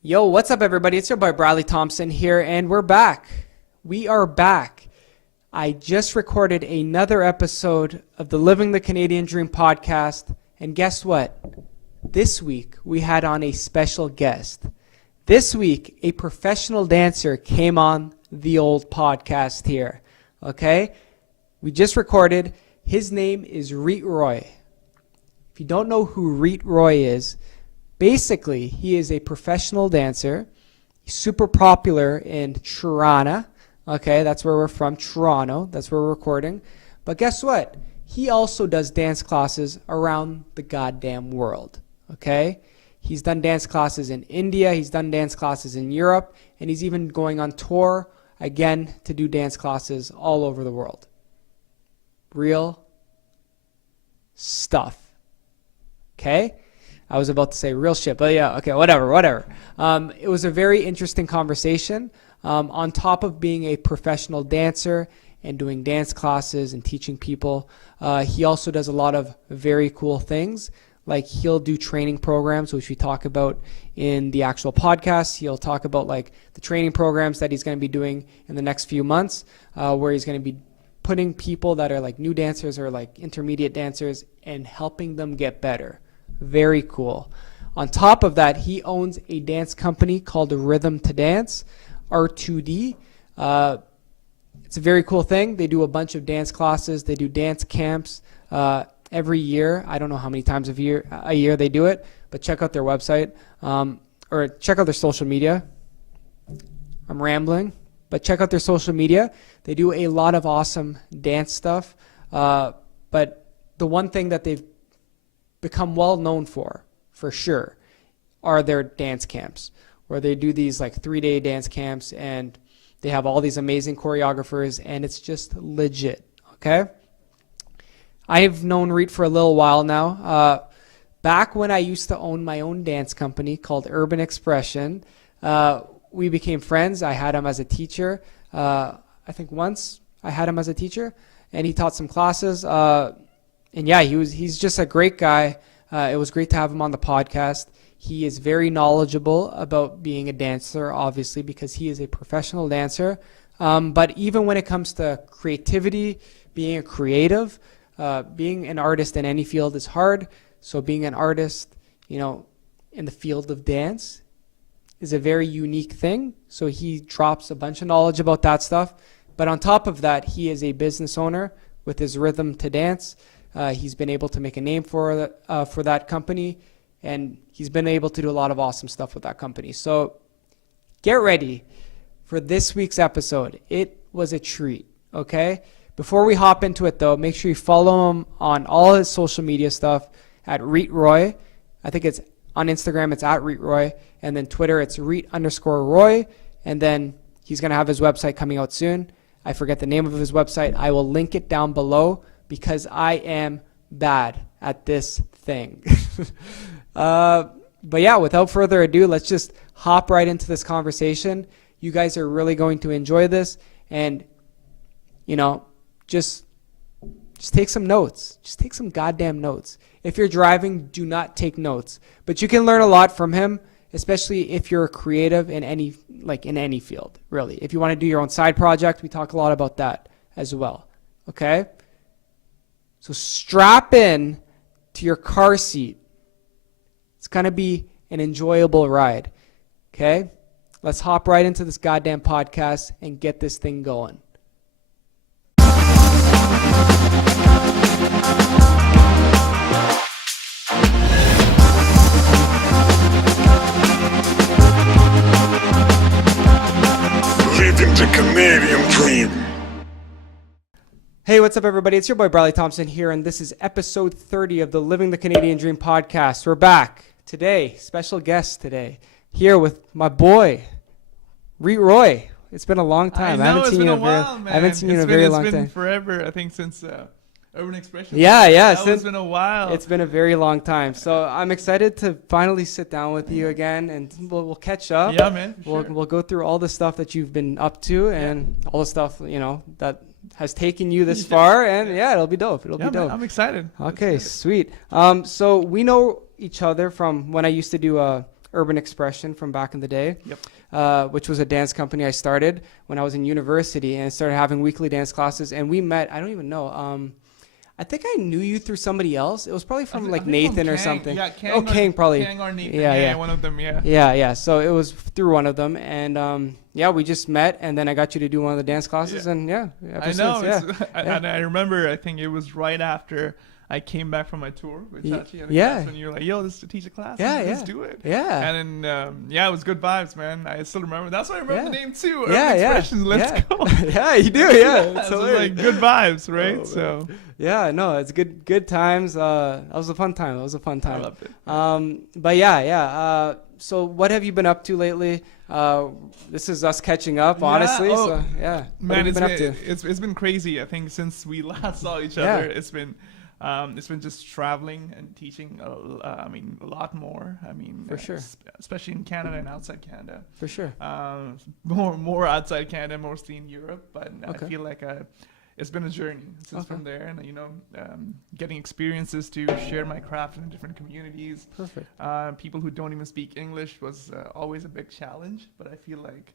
Yo, what's up, everybody? It's your boy Bradley Thompson here, and we're back. We are back. I just recorded another episode of the Living the Canadian Dream podcast, and guess what? This week, we had on a special guest. This week, a professional dancer came on the old podcast here, okay? We just recorded. His name is Reet Roy. If you don't know who Reet Roy is, basically, he is a professional dancer. He's super popular in Toronto. Okay, that's where we're from, Toronto. That's where we're recording. But guess what? He also does dance classes around the goddamn world. Okay? He's done dance classes in India. He's done dance classes in Europe. And he's even going on tour, again, to do dance classes all over the world. Real stuff. Okay? I was about to say real shit, but yeah, okay, whatever. It was a very interesting conversation. On top of being a professional dancer and doing dance classes and teaching people, he also does a lot of very cool things. Like he'll do training programs, which we talk about in the actual podcast. He'll talk about like the training programs that he's going to be doing in the next few months, where he's going to be putting people that are like new dancers or like intermediate dancers and helping them get better. Very cool. On top of that, he owns a dance company called Rhythm to Dance, R2D. It's a very cool thing. They do a bunch of dance classes. They do dance camps every year. I don't know how many times a year they do it, but check out their website or check out their social media. I'm rambling, but check out their social media. They do a lot of awesome dance stuff, but the one thing that they've become well known for sure, are their dance camps, where they do these like 3-day dance camps and they have all these amazing choreographers and it's just legit, okay? I've known Reet for a little while now. Back when I used to own my own dance company called Urban Expression, we became friends. I had him as a teacher. I think once I had him as a teacher and he taught some classes. And yeah, he's just a great guy. It was great to have him on the podcast. He is very knowledgeable about being a dancer, obviously, because he is a professional dancer. But even when it comes to creativity, being a creative, being an artist in any field is hard. So being an artist, in the field of dance is a very unique thing. So he drops a bunch of knowledge about that stuff. But on top of that, he is a business owner with his Rhythm to Dance. He's been able to make a name for that company, and he's been able to do a lot of awesome stuff with that company. So get ready for this week's episode. It was a treat, okay? Before we hop into it, though, make sure you follow him on all his social media stuff at Reet Roy. I think it's on Instagram, it's at Reet Roy, and then Twitter, it's Reet_Roy, and then he's going to have his website coming out soon. I forget the name of his website. I will link it down below, because I am bad at this thing. But yeah, without further ado, let's just hop right into this conversation. You guys are really going to enjoy this. And, just take some notes. Just take some goddamn notes. If you're driving, do not take notes. But you can learn a lot from him, especially if you're a creative in any field, really. If you want to do your own side project, we talk a lot about that as well. Okay? So strap in to your car seat. It's going to be an enjoyable ride. Okay? Let's hop right into this goddamn podcast and get this thing going. Living the Canadian Dream. Hey, what's up, everybody? It's your boy, Bradley Thompson here, and this is episode 30 of the Living the Canadian Dream podcast. We're back today, special guest today, here with my boy, Reet Roy. It's been a long time. I know, it's been a while, man. I haven't seen you in a very long time. It's been forever, I think, since Urban Expression. Yeah. It's been a while. It's been a very long time. So I'm excited to finally sit down with you again, and we'll catch up. Yeah, man. We'll go through all the stuff that you've been up to and all the stuff, that has taken you this far, and it'll be dope. It'll be dope. Man, I'm excited. Okay, sweet. So we know each other from when I used to do Urban Expression from back in the day, Yep. which was a dance company I started when I was in university, and started having weekly dance classes. And we met, I don't even know. I think I knew you through somebody else. It was probably from like Nathan or something. Yeah, Kang oh, Kang probably. Kang or Nathan. Yeah, yeah. One of them, yeah. Yeah. So it was through one of them, and yeah, we just met, and then I got you to do one of the dance classes, Yeah. and yeah. I ever know. since, And I remember, I think it was right after I came back from my tour with Chachi. And yeah. That's when you were like, yo, this is to teach a class. Yeah, Let's yeah. do it. Yeah. And then, yeah, it was good vibes, man. I still remember. That's why I remember Yeah. the name too. Yeah, Urban yeah. Expressions. Let's Yeah. go. Yeah, you do. Yeah. It's So it was hilarious. like good vibes, right? Oh, So Yeah, no, it's good times. That was a fun time. I loved it. But yeah. So what have you been up to lately? This is us catching up, honestly. Oh, So yeah, what Man, have you been up to? it's been crazy. I think since we last saw each Yeah. other, it's been just traveling and teaching. I mean, a lot more. I mean, For sure. Especially in Canada and outside Canada. For sure. More outside Canada, mostly in Europe. But Okay. I feel like it's been a journey since Okay. from there, and getting experiences to share my craft in different communities. Perfect. People who don't even speak English was always a big challenge, but I feel like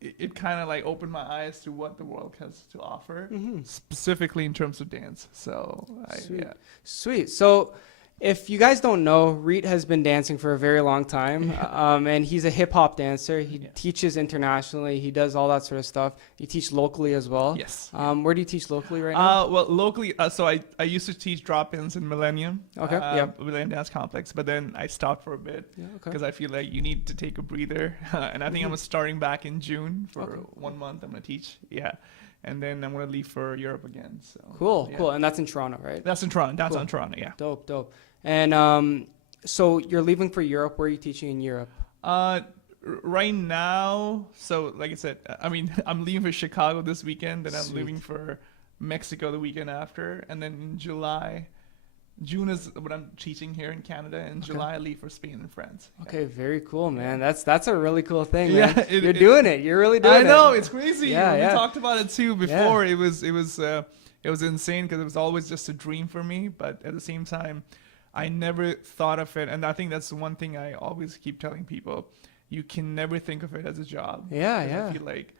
it kind of like opened my eyes to what the world has to offer, specifically in terms of dance. So Sweet. yeah. Sweet. So, if you guys don't know, Reet has been dancing for a very long time, and he's a hip hop dancer. He Yeah. teaches internationally. He does all that sort of stuff. You teach locally as well. Yes. Where do you teach locally right now? Well, locally, so I used to teach drop-ins in Millennium, Okay, yep. Millennium Dance Complex, but then I stopped for a bit Yeah, okay. because I feel like you need to take a breather, and I think I'm starting back in June for Okay. 1 month. I'm gonna teach, and then I'm gonna leave for Europe again. So Cool, yeah. cool. And that's in Toronto, right? That's in Toronto. That's Cool. on Toronto, yeah. Dope. And so you're leaving for Europe. Where are you teaching in Europe? Right now, so like I said, I mean, I'm leaving for Chicago this weekend, then I'm Sweet. leaving for Mexico the weekend after, and then in June is when I'm teaching here in Canada, and July I leave for Spain and France. Yeah. Okay, very cool, man. That's a really cool thing, Yeah, man. it- You're it- doing it. You're really doing it. I know, it's crazy. Yeah, We yeah. talked about it too before. It was insane because it was always just a dream for me, but at the same time, I never thought of it, and I think that's the one thing I always keep telling people: you can never think of it as a job. Yeah, 'Cause yeah. I feel like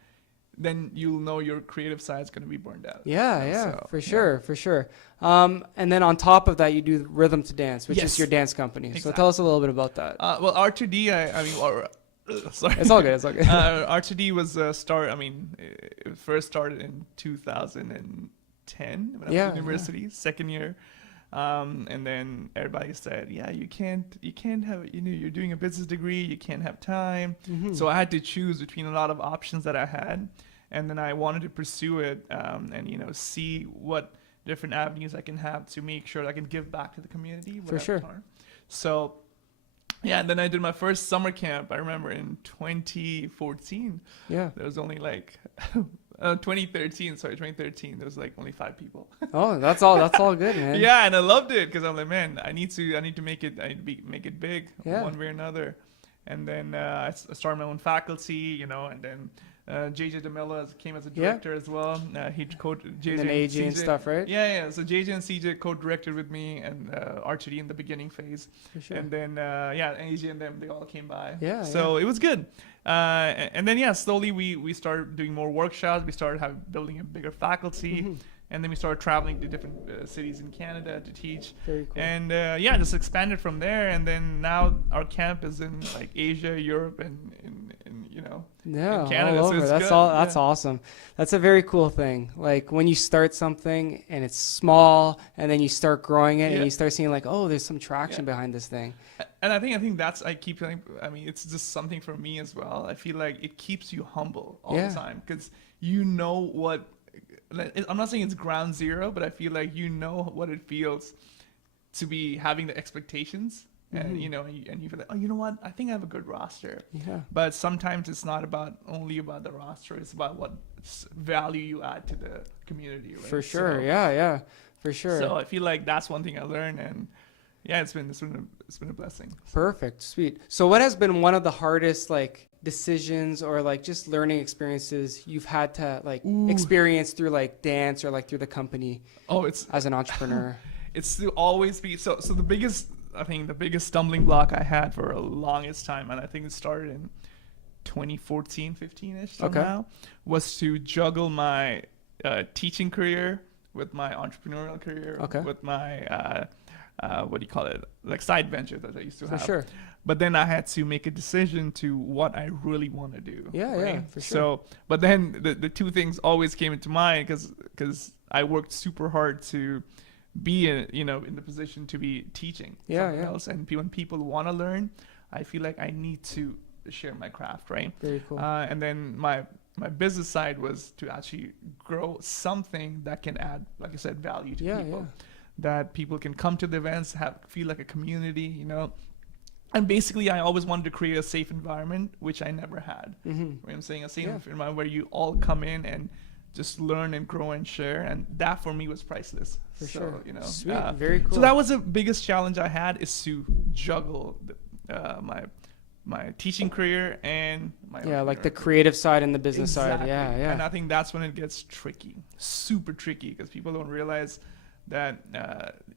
then you'll know your creative side's going to be burned out. Yeah, you know, yeah, so, for yeah. sure. And then on top of that, you do Rhythm to Dance, which is Yes. your dance company. So Exactly. tell us a little bit about that. Well, R2D, I mean, sorry. It's all good. It's all good. R2D was it first started in 2010 when I Yeah, was in university, second year. And then everybody said, yeah, you can't have, you're doing a business degree, you can't have time. So I had to choose between a lot of options that I had. And then I wanted to pursue it, and, see what different avenues I can have to make sure I can give back to the community. For sure. So, yeah, and then I did my first summer camp, I remember, in 2014. Yeah. There was only like 2013, there was like only 5 people. Oh, that's all good, man. Yeah, and I loved it because I'm like, man, I need to make it make it big Yeah. one way or another. And then I started my own faculty, and then JJ DeMilla came as a director as well. He JJ And then AJ and CJ stuff, right? Yeah. So JJ and CJ co-directed with me and RTD in the beginning phase. For sure. And then AJ and them, they all came by. Yeah, So it was good. And then slowly we started doing more workshops. We started building a bigger faculty. And then we started traveling to different cities in Canada to teach. Very cool. And just expanded from there. And then now our camp is in like Asia, Europe, and Yeah, in Canada. all So over. it's That's good. all. That's Yeah. awesome. That's a very cool thing. Like when you start something and it's small, and then you start growing it, Yeah. and you start seeing like, oh, there's some traction Yeah. behind this thing. And I think that's I keep telling. I mean, it's just something for me as well. I feel like it keeps you humble all Yeah. the time because what. I'm not saying it's ground zero, but I feel like what it feels to be having the expectations, and and you feel like, oh, you know what? I think I have a good roster. Yeah. But sometimes it's not only about the roster. It's about what value you add to the community. Right? For sure. So, Yeah. For sure. So I feel like that's one thing I learned, and yeah, it's been a blessing. Perfect. Sweet. So what has been one of the hardest decisions or just learning experiences you've had to experience through dance or through the company Oh, it's as an entrepreneur? it's to always be so the biggest I think the biggest stumbling block I had for a longest time, and I think it started in 2014, 15-ish somehow, was to juggle my teaching career with my entrepreneurial career, with my what do you call it, like side ventures that I used to have. For sure. But then I had to make a decision to what I really want to do. Yeah, right? yeah, for sure. So, but then the two things always came into mind because I worked super hard to be in the position to be teaching something else. And when people want to learn, I feel like I need to share my craft, right? Very cool. And then my business side was to actually grow something that can add, like I said, value to people. That people can come to the events, feel like a community, And basically, I always wanted to create a safe environment, which I never had. Right? I'm saying a safe environment where you all come in and just learn and grow and share, and that for me was priceless. For sure. Sweet. Uh, Very cool. So that was the biggest challenge I had, is to juggle my teaching career and my like the creative side and the business side. Yeah. And I think that's when it gets tricky, super tricky, because people don't realize that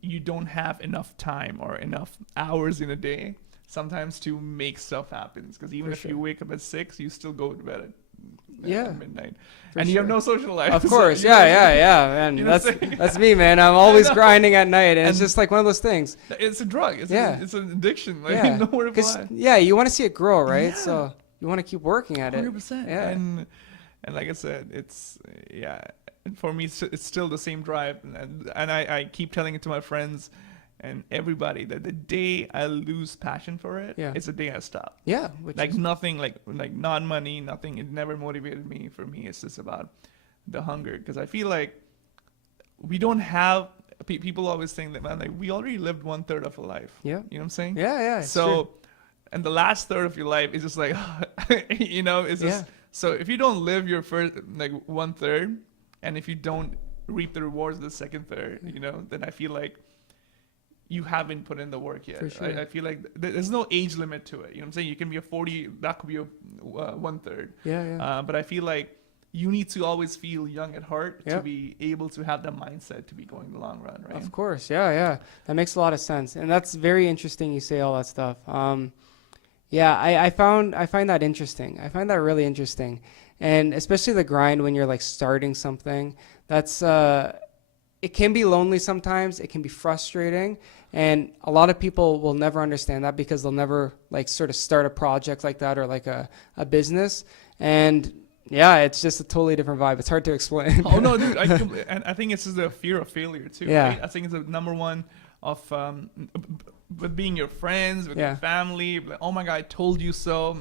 you don't have enough time or enough hours in a day sometimes to make stuff happen. Because even if you wake up at 6, you still go to bed at midnight, and you have no social life. Of course, man. That's me, man. I'm always grinding at night, and it's just like one of those things. It's a drug. It's an addiction. Like nowhere to fly. Yeah, you want to see it grow, right? So you want to keep working at it. 100%. Yeah. And like I said, it's And for me, it's still the same drive, and I keep telling it to my friends and everybody that the day I lose passion for it, it's the day I stop. Yeah, Nothing, like not money, nothing. It never motivated me. For me, it's just about the hunger, because I feel like we don't have. People always think that, man, like we already lived 1/3 of a life. Yeah, you know what I'm saying? Yeah. So, true. And the last third of your life is just like, it's just. So if you don't live your first 1/3, and if you don't reap the rewards of the second third, then I feel like you haven't put in the work yet. For sure. I feel like there's no age limit to it. You know what I'm saying? You can be a 40, that could be a 1/3. Yeah. But I feel like you need to always feel young at heart to be able to have that mindset to be going the long run, right? Of course, yeah. That makes a lot of sense, and that's very interesting. You say all that stuff. I find that interesting. I find that really interesting, and especially the grind when you're like starting something. That's it can be lonely sometimes. It can be frustrating, and a lot of people will never understand that because they'll never like sort of start a project like that or like a business. And yeah, it's just a totally different vibe. It's hard to explain. Oh no, dude! And I think it's just the fear of failure too. Yeah. Right? I think it's the number one of with being your friends, with your family. Like, oh my God, I told you so.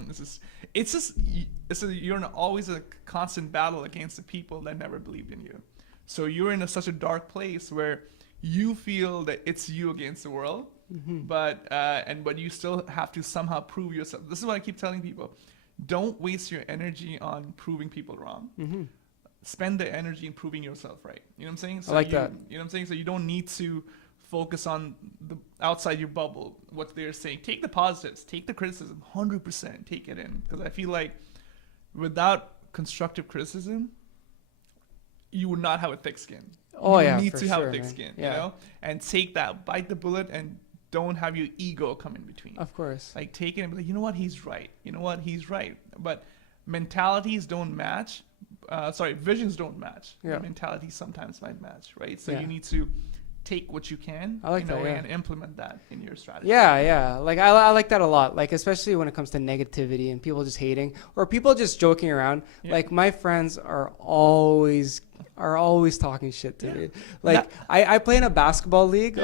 You're always a constant battle against the people that never believed in you. So you're in such a dark place where you feel that it's you against the world, but you still have to somehow prove yourself. This is what I keep telling people. Don't waste your energy on proving people wrong. Spend the energy in proving yourself right. You know what I'm saying? So I like that. You know what I'm saying? So you don't need to focus on the outside your bubble, what they're saying. Take the positives, take the criticism, 100% take it in. Because I feel like without constructive criticism, you would not have a thick skin. You need to have a thick skin, and take that, bite the bullet, and don't have your ego come in between. Of course. Like take it and be like, you know what, he's right. But mentalities don't match. Visions don't match. Mentalities sometimes might match, right? So you need to take what you can and implement that in your strategy. Like I like that a lot, like especially when it comes to negativity and people just hating or people just joking around. Like my friends are always talking shit to me. Like I play in a basketball league,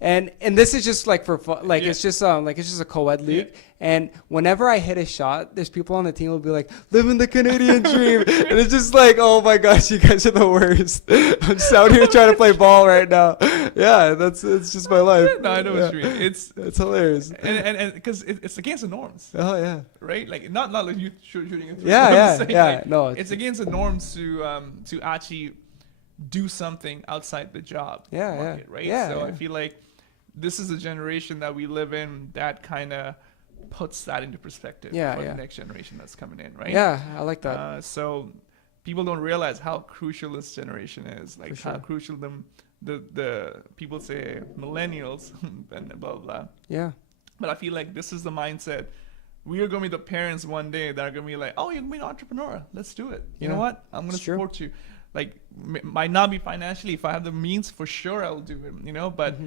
and this is just like for fun, like it's just a co-ed league. And whenever I hit a shot, there's people on the team will be like, living the Canadian dream. And it's just like, oh my gosh, you guys are the worst. I'm just out here trying to play ball right now. Yeah, it's just my life. No, I know what you mean. It's hilarious. And because it's against the norms. Oh yeah. Right? Like not like you shooting it through. No. It's against the norms to actually do something outside the job market, right? So I feel like this is a generation that we live in that kind of puts that into perspective for the next generation that's coming in, right? Yeah, I like that. So people don't realize how crucial this generation is, like how crucial the people say millennials and blah blah blah. Yeah. But I feel like this is the mindset. We are going to be the parents one day that are going to be like, oh, you're going to be an entrepreneur. Let's do it. You know what? I'm going to support you. Like, might not be financially. If I have the means, for sure I'll do it, you know? But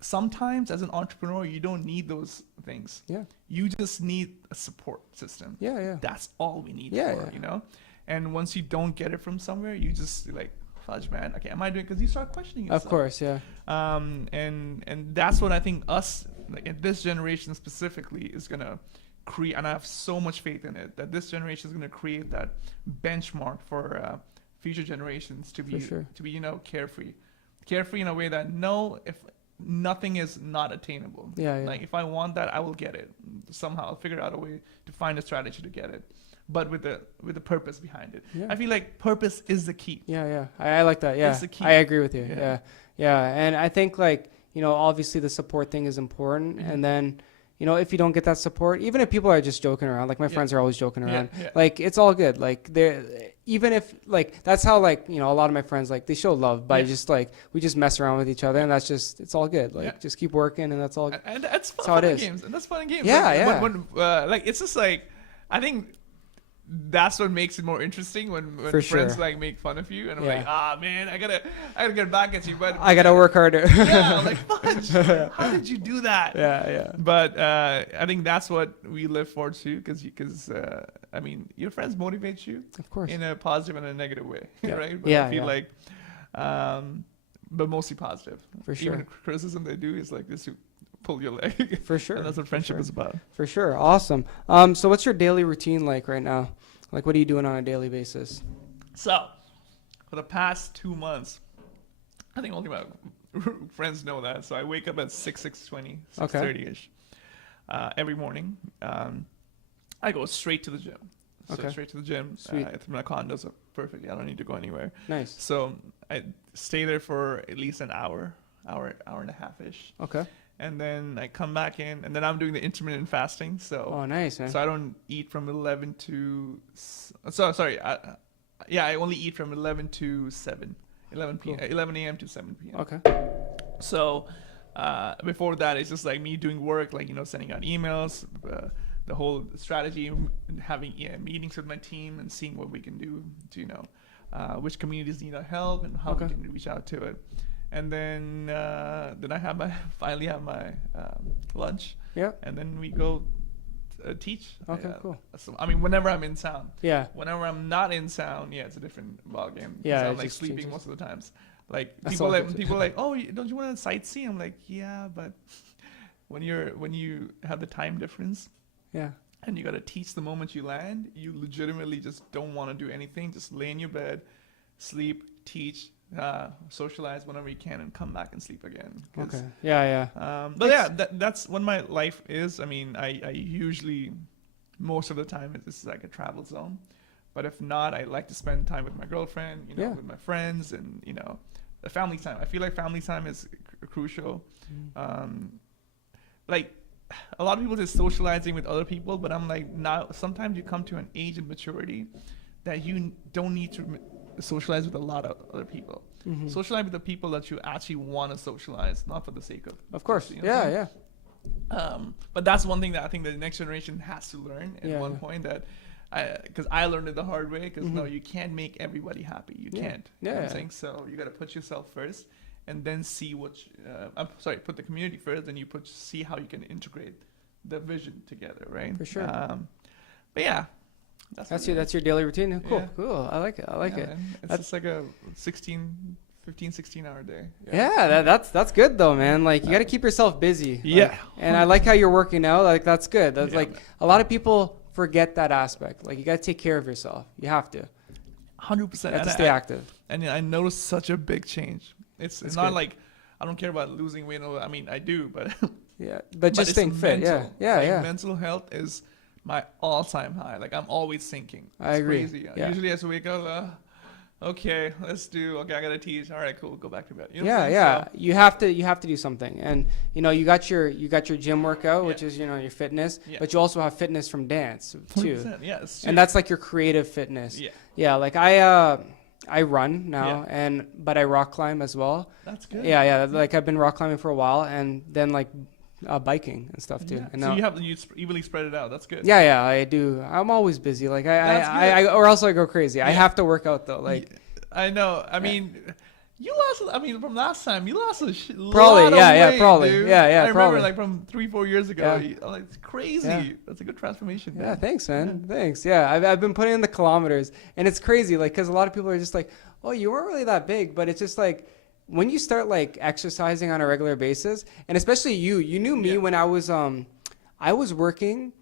sometimes as an entrepreneur, you don't need those things. Yeah. You just need a support system. Yeah, yeah. That's all we need you know? And once you don't get it from somewhere, you just like, fudge, man. Okay, am I doing? Because you start questioning yourself. Of course, yeah. And that's what I think us, like in this generation specifically, is gonna create. And I have so much faith in it that this generation is gonna create that benchmark for future generations to be you know, carefree in a way that if nothing is not attainable. Yeah. Like if I want that, I will get it somehow. I'll figure out a way to find a strategy to get it. But with the purpose behind it. Yeah. I feel like purpose is the key. Yeah, yeah. I like that. Yeah. It's the key. I agree with you. Yeah. Yeah. And I think like, you know, obviously the support thing is important. Mm-hmm. And then, you know, if you don't get that support, even if people are just joking around, like my friends are always joking around, like it's all good. Like even if like, that's how like, you know, a lot of my friends, like they show love by just like, we just mess around with each other and that's just, it's all good. Like just keep working and that's all. And that's fun, how it is. Games. And that's fun in games. Yeah. Like, yeah. When, like, it's just like, I think that's what makes it more interesting when friends like make fun of you and I'm like, man, I gotta get back at you, but I gotta work harder. Yeah, like fudge. How did you do that? Yeah, yeah. But I think that's what we live for too, because I mean, your friends motivate you, of course, in a positive and a negative way, right? But yeah, I feel like, but mostly positive. For sure. Even criticism they do is like this. Pull your leg. For sure. And that's what friendship is about. For sure. Awesome. So what's your daily routine like right now? Like, what are you doing on a daily basis? So, for the past 2 months, I think only my friends know that. So I wake up at 6:20, 6:30ish every morning. I go straight to the gym. So straight to the gym. My condos are perfectly. I don't need to go anywhere. Nice. So I stay there for at least an hour and a half-ish. Okay. And then I come back in, and then I'm doing the intermittent fasting. So nice, man. So I don't eat from 11 to. I only eat from 11 to 7, 11 p.m. 11 a.m. to 7 p.m. Okay. So before that, it's just like me doing work, like, you know, sending out emails, the whole strategy, having meetings with my team, and seeing what we can do to, you know, which communities need our help and how we can reach out to it. And then I finally have my lunch. Yeah. And then we go teach. Okay, cool. So, I mean, whenever I'm in town. Yeah. Whenever I'm not in town, it's a different ballgame. Yeah. I'm like sleeping changes. Most of the times. Like people like, oh, don't you want to sightsee? I'm like, yeah, but when you have the time difference. Yeah. And you got to teach the moment you land, you legitimately just don't want to do anything. Just lay in your bed, sleep, teach. Socialize whenever you can and come back and sleep again. Okay. Yeah. But that's what my life is. I mean, I usually, most of the time, this is like a travel zone. But if not, I like to spend time with my girlfriend, you know, with my friends, and, you know, the family time. I feel like family time is crucial. Like, a lot of people just socializing with other people, but I'm like, now sometimes you come to an age of maturity that you don't need to socialize with a lot of other people. Mm-hmm. Socialize with the people that you actually want to socialize, not for the sake of course. You know yeah. But that's one thing that I think the next generation has to learn at one point, that because I learned it the hard way, because no, you can't make everybody happy. You can't. You know what I'm saying? So you got to put yourself first, and then see put the community first, and see how you can integrate the vision together, right? For sure. But yeah. That's your daily routine. Cool. I like it. It's just like a 15-16 hour day. That's good though, man. Like, you got to keep yourself busy. Yeah. And I like how you're working out. Like, that's good. That's like, a lot of people forget that aspect. Like, you got to take care of yourself. You have to. 100%. You have to stay active. And I noticed such a big change. It's not good. Like, I don't care about losing weight. I mean, I do, but but just staying fit. Yeah. Mental health is my all-time high. Like, I'm always thinking. I agree. Crazy. Usually as I wake up, okay, I gotta teach. All right, cool. Go back to bed. You know So, you have to do something. And, you know, you got your gym workout, which is, you know, your fitness, but you also have fitness from dance too. Yeah, and that's like your creative fitness. Yeah. Like I I run now, but I rock climb as well. That's good. Yeah. Like I've been rock climbing for a while, and then like biking and stuff too. Yeah. And So now, you evenly spread it out. That's good. yeah, I do. I'm always busy. Like That's I or else I go crazy. I Yeah. have to work out though. Like I know. I mean, you lost. I mean, from last time, you lost a Probably, lot of yeah, weight, probably. dude. Yeah, I remember probably. like from 3-4 years ago. Yeah. I'm like, it's crazy. Yeah. That's a good transformation. yeah, Man. thanks, man. Thanks. Yeah, I've been putting in the kilometers, and it's crazy. Like because a lot of people are just like, oh, you weren't really that big, but it's just like. When you start like exercising on a regular basis, and especially you knew me when I was working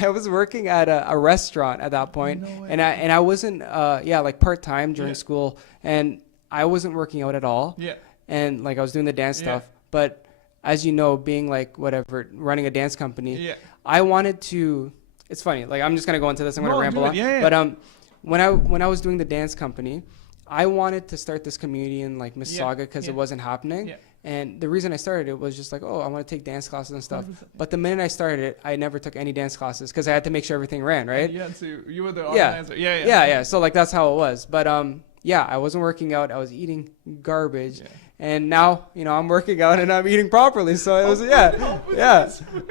I was working at a restaurant at that point, No way. and I wasn't like part-time during Yeah. school, and I wasn't working out at all. Yeah. And like I was doing the dance Yeah. stuff, but as you know, being like whatever, running a dance company, Yeah. I wanted to. It's funny. Like I'm just gonna go into this. I'm gonna No, ramble do it. on. Yeah. But when I was doing the dance company, I wanted to start this community in like Mississauga because it wasn't happening. Yeah. And the reason I started it was just like, oh, I want to take dance classes and stuff. 100%. But the minute I started it, I never took any dance classes because I had to make sure everything ran, right? Yeah. So you were the Yeah. organizer. Yeah. Yeah. So like that's how it was. But I wasn't working out. I was eating garbage. Yeah. And now, I'm working out and I'm eating properly. So it was,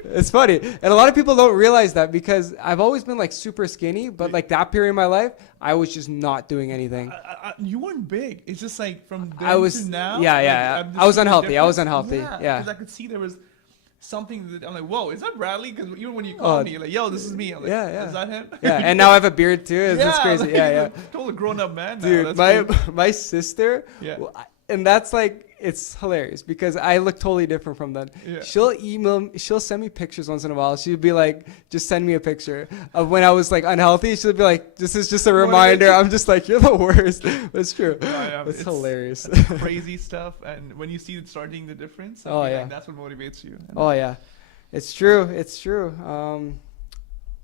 it's funny. And a lot of people don't realize that because I've always been like super skinny, but like that period in my life, I was just not doing anything. You weren't big. It's just like from then I was, to now. yeah. I'm just I was seeing the unhealthy. I was difference. unhealthy. Yeah. Because I could see there was something that I'm like, whoa, is that Bradley? Because even when you called me, you're like, yo, this is me. I'm like, Yeah. is that him? Yeah. And now I have a beard too. It's crazy. Like, Yeah. Like, total grown up man. Now. Dude, That's my sister, Yeah. and that's like, it's hilarious because I look totally different from them. Yeah. She'll send me pictures once in a while. She'll be like, just send me a picture of when I was like unhealthy. She'll be like, this is just a reminder. I'm just like, you're the worst. But it's true. It's hilarious. crazy stuff. And when you see it starting the difference, that's what motivates you. Oh yeah, it's true. It's true.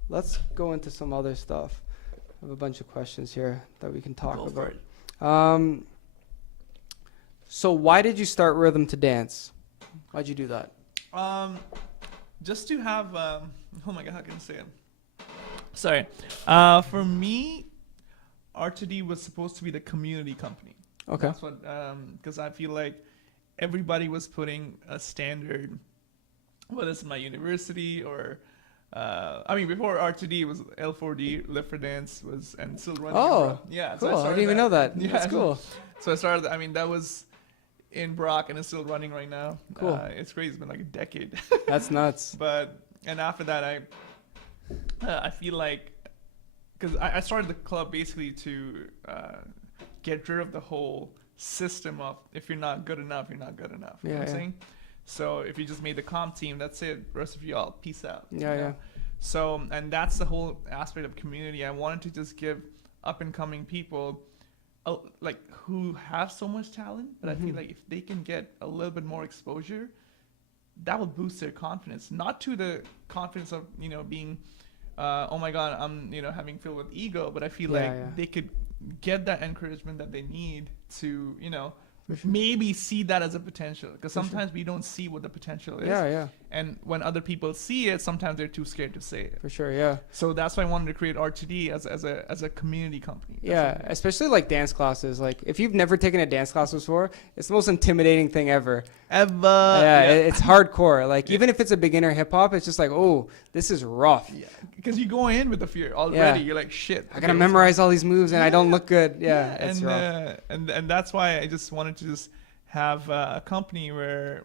Let's go into some other stuff. I have a bunch of questions here that we can talk about. So why did you start Rhythm to Dance? Why'd you do that? Just to have, oh my God, how can I say it? Sorry. For me, R2D was supposed to be the community company. Okay. That's what, because I feel like everybody was putting a standard, whether it's my university or, before R2D was L4D, Live for Dance was, and still running. Oh, yeah. cool. So I didn't even know that. Yeah, That's cool. So I started, that was in Brock and it's still running right now. Cool. It's crazy. It's been like a decade. That's nuts. And after that, I feel like, because I started the club basically to get rid of the whole system of if you're not good enough, you're not good enough. You know what I'm saying? So if you just made the comp team, that's it. The rest of y'all, peace out. Yeah. So, and that's the whole aspect of community. I wanted to just give up and coming people like who have so much talent, but I feel like if they can get a little bit more exposure, that will boost their confidence. Not to the confidence of being, oh my God, I'm having filled with ego, but I feel like they could get that encouragement that they need to maybe see that as a potential, because sometimes we don't see what the potential is. Yeah. And when other people see it, sometimes they're too scared to say it. For sure, yeah. So that's why I wanted to create R2D as a community company. Yeah, especially like dance classes. Like if you've never taken a dance class before, it's the most intimidating thing ever. Yeah. It's hardcore. Like even if it's a beginner hip hop, it's just like, oh, this is rough. Yeah, because you go in with the fear already. You're like, shit. I gotta memorize all these moves and I don't look good. Yeah, it's rough. And that's why I just wanted to just have a company where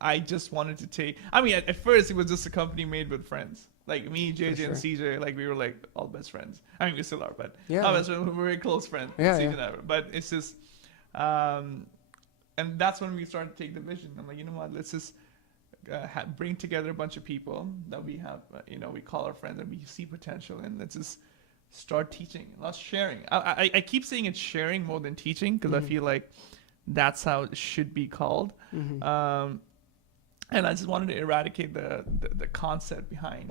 I just wanted to take. At first it was just a company made with friends. Like me, JJ, and CJ, like we were like all best friends. We still are, but all best friends. We're very close friends. CJ and I. But it's just, and that's when we started to take the vision. I'm like, you know what? Let's just bring together a bunch of people that we have, we call our friends and we see potential in. Let's just start teaching, not sharing. I keep saying it's sharing more than teaching because I feel like that's how it should be called. And I just wanted to eradicate the concept behind,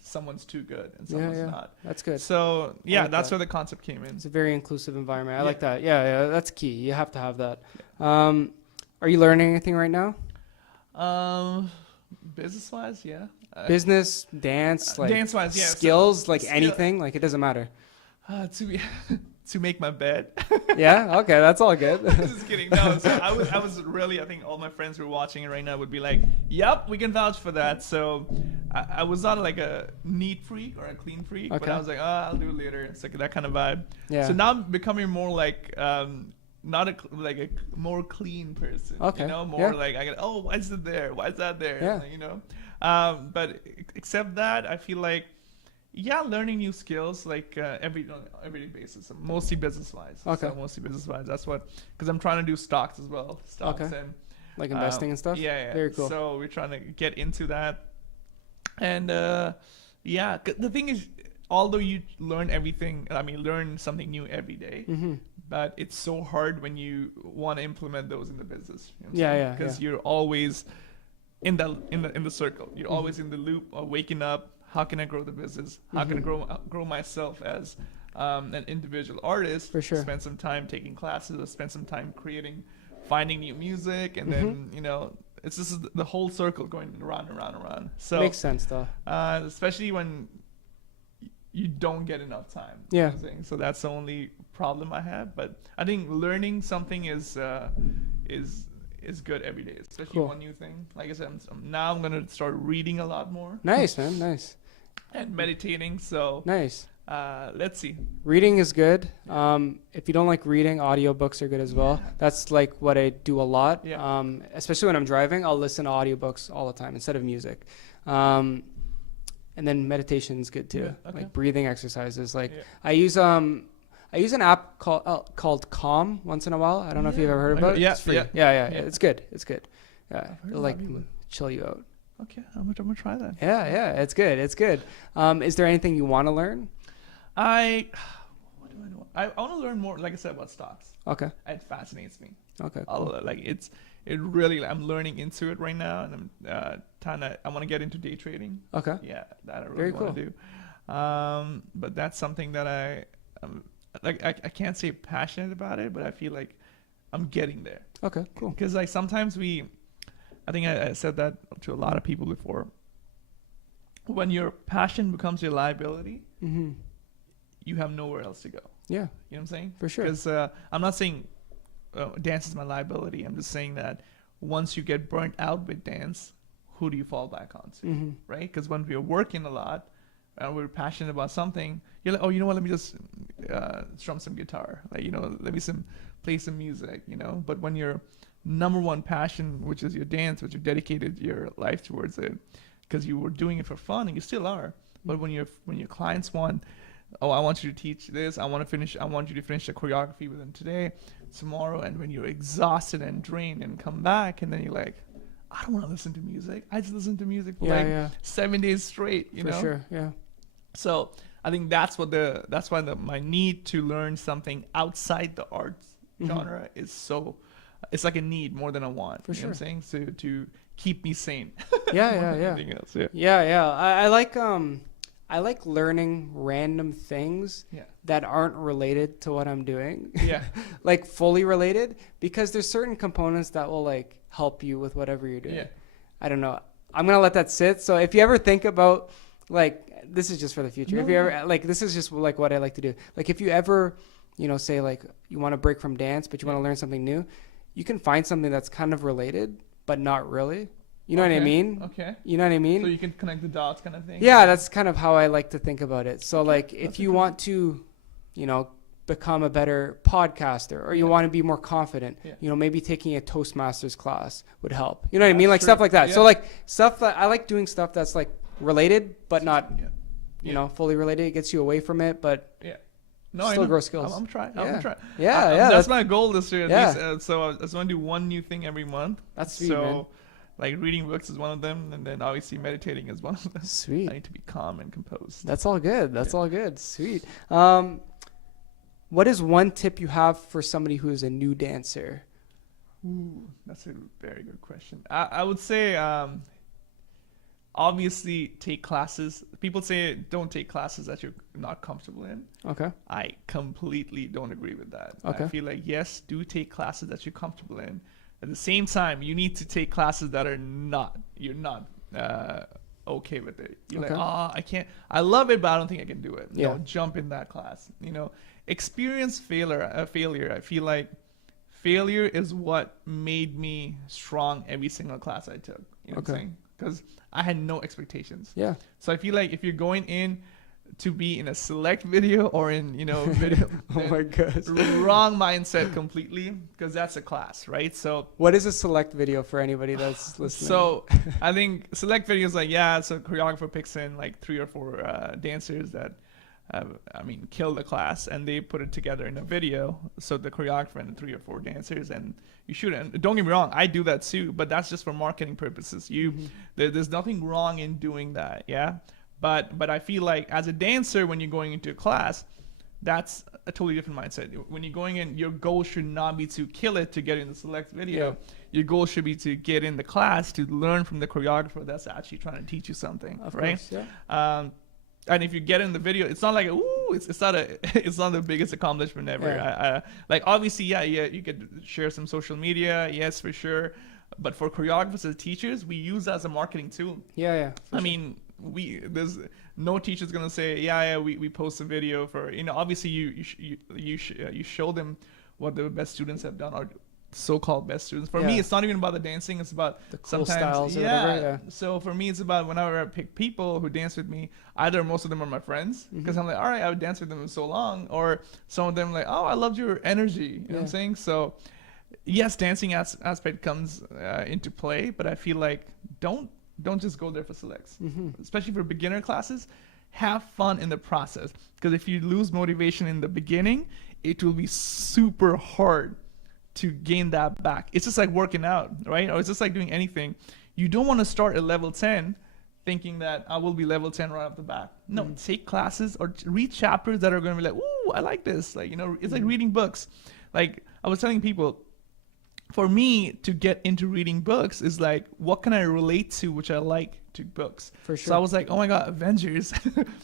someone's too good and someone's not. That's good. So that's where the concept came in. It's a very inclusive environment. I like that. Yeah, that's key. You have to have that. Are you learning anything right now? Business wise, yeah. Business, dance, like dance wise, yeah. skills, so, like anything, like it doesn't matter. To be to make my bed. Yeah. Okay. That's all good. Just kidding. No, so I was really, I think all my friends who are watching it right now would be like, yep, we can vouch for that. So I was not like a neat freak or a clean freak, but Okay. I was like, I'll do it later. It's like that kind of vibe. Yeah. So now I'm becoming more like, not like a more clean person. Okay. You know, more Yeah. like I get, oh, why is it there? Why is that there? Yeah. You know, but except that, I feel like, yeah, learning new skills like everyday basis, mostly business wise. Okay. So mostly business wise. That's what, because I'm trying to do stocks as well. Stocks Okay. and Like investing and stuff. yeah, yeah. Very cool. So we're trying to get into that, and yeah, the thing is, although you learn everything, I mean, learn something new every day, Mm-hmm. but it's so hard when you want to implement those in the business. Yeah, Because yeah. you're always in the circle. You're Mm-hmm. always in the loop of waking up. How can I grow the business? How can I grow myself as an individual artist? For sure. Spend some time taking classes, or spend some time creating, finding new music, and Mm-hmm. then it's just the whole circle going around and around and around. So Makes sense though. especially when you don't get enough time. Yeah. You know what I'm saying? So that's the only problem I have. But I think learning something is good every day, especially Cool. one new thing. Like I said, now I'm gonna start reading a lot more Nice, man. Nice. and meditating. So Nice. let's see. Reading is good. If you don't like reading, audiobooks are good as well. Yeah. That's like what I do a lot. Yeah. Especially when I'm driving, I'll listen to audiobooks all the time instead of music. And then meditation is good too. Yeah, okay. Like breathing exercises. Like Yeah. I use an app called Calm once in a while. I don't know if you've ever heard about it. Yeah, It's free. yeah. Yeah. Yeah. It's good. It's good. Yeah. I've heard It'll a lot like of people. chill you out. Okay, I'm gonna try that. Yeah. It's good. It's good. Is there anything you want to learn? What do I know? I want to learn more, like I said, about stocks. Okay. It fascinates me. Okay. Cool. It really, I'm learning into it right now, and I want to get into day trading. Okay. Yeah, that I really Very want to do. But that's something that I can't say passionate about it, but I feel like I'm getting there. Okay. Cool. Because like sometimes I think I said that to a lot of people before. When your passion becomes your liability, Mm-hmm. you have nowhere else to go. Yeah. You know what I'm saying? For sure. Because I'm not saying dance is my liability. I'm just saying that once you get burnt out with dance, who do you fall back onto, Mm-hmm. right? Because when we're working a lot and we're passionate about something, you're like, oh, you know what? Let me just strum some guitar. Like, let me play some music, But when your number one passion, which is your dance, which you've dedicated your life towards it, because you were doing it for fun and you still are. But when your clients want, oh, I want you to teach this. I want you to finish the choreography within today, tomorrow. And when you're exhausted and drained and come back, and then you're like, I don't want to listen to music. I just listen to music for 7 days straight, For sure. Yeah. So I think that's why my need to learn something outside the arts genre is so, it's like a need more than a want. For you know what I'm saying? So to keep me sane. Yeah. more Yeah. than Yeah. anything else. Yeah. Yeah. I like learning random things Yeah. that aren't related to what I'm doing. Yeah. Like fully related, because there's certain components that will like help you with whatever you're doing. Yeah. I don't know. I'm going to let that sit. So if you ever think about like, this is just for the future. If you ever like, this is just like what I like to do. Like if you ever, say like you want to break from dance, but you want to learn something new, you can find something that's kind of related, but not really. You know what I mean? Okay. You know what I mean? So you can connect the dots kind of thing? Yeah, that's kind of how I like to think about it. So like if you want to, become a better podcaster, or you want to be more confident, maybe taking a Toastmasters class would help. You know what I mean? Like stuff like that. Yeah. So like stuff that I like doing stuff that's like related, but not, fully related. It gets you away from it, but Yeah. No, still I know. grow skills. I'm trying. Yeah. I'm gonna try. Yeah, That's my goal this year. At Yeah. least. So I just want to do one new thing every month. That's sweet, so, man. like reading books is one of them, and then obviously meditating is one of them. Sweet. I need to be calm and composed. That's all good. That's all good. Sweet. What is one tip you have for somebody who is a new dancer? Ooh, that's a very good question. I would say, obviously, take classes. People say don't take classes that you're not comfortable in. Okay. I completely don't agree with that. Okay. I feel like, yes, do take classes that you're comfortable in. At the same time, you need to take classes that you're not okay with it. You're Okay. like, I can't, I love it, but I don't think I can do it. Yeah. No, jump in that class, experience failure. I feel like failure is what made me strong every single class I took. You know what I'm saying? Because I had no expectations. Yeah. So I feel like if you're going in to be in a select video or in, video, Oh my gosh. wrong mindset completely, because that's a class, right? So What is a select video for anybody that's listening? so I think select videos, like, yeah, so choreographer picks in like 3 or 4 dancers that kill the class, and they put it together in a video. So the choreographer and the 3 or 4 dancers, and you shoot it. And don't get me wrong, I do that too, but that's just for marketing purposes. There's nothing wrong in doing that, yeah. But I feel like as a dancer, when you're going into a class, that's a totally different mindset. When you're going in, your goal should not be to kill it to get in the select video. Yeah. Your goal should be to get in the class to learn from the choreographer that's actually trying to teach you something, Of right? course, yeah. And if you get in the video, it's not like it's not it's not the biggest accomplishment ever. Yeah. Like, obviously, yeah, you could share some social media, yes, for sure. But for choreographers as teachers, we use that as a marketing tool. Yeah. I mean, there's no teacher's gonna say, yeah, we post a video for, obviously you show them what the best students have done, or so-called best students. For me, it's not even about the dancing, it's about The cool sometimes styles or whatever, yeah. So for me, it's about whenever I pick people who dance with me, either most of them are my friends, because I'm like, all right, I would dance with them for so long, or some of them like, oh, I loved your energy, you know what I'm saying? So yes, dancing aspect comes into play, but I feel like don't just go there for selects, especially for beginner classes. Have fun in the process, because if you lose motivation in the beginning, it will be super hard to gain that back. It's just like working out, right? Or it's just like doing anything. You don't want to start at level 10 thinking that I will be level 10 right off the bat. No, take classes or read chapters that are going to be like, ooh, I like this. Like, it's like reading books. Like I was telling people, for me to get into reading books is like, what can I relate to which I like to books? For sure. So I was like, oh my God, Avengers.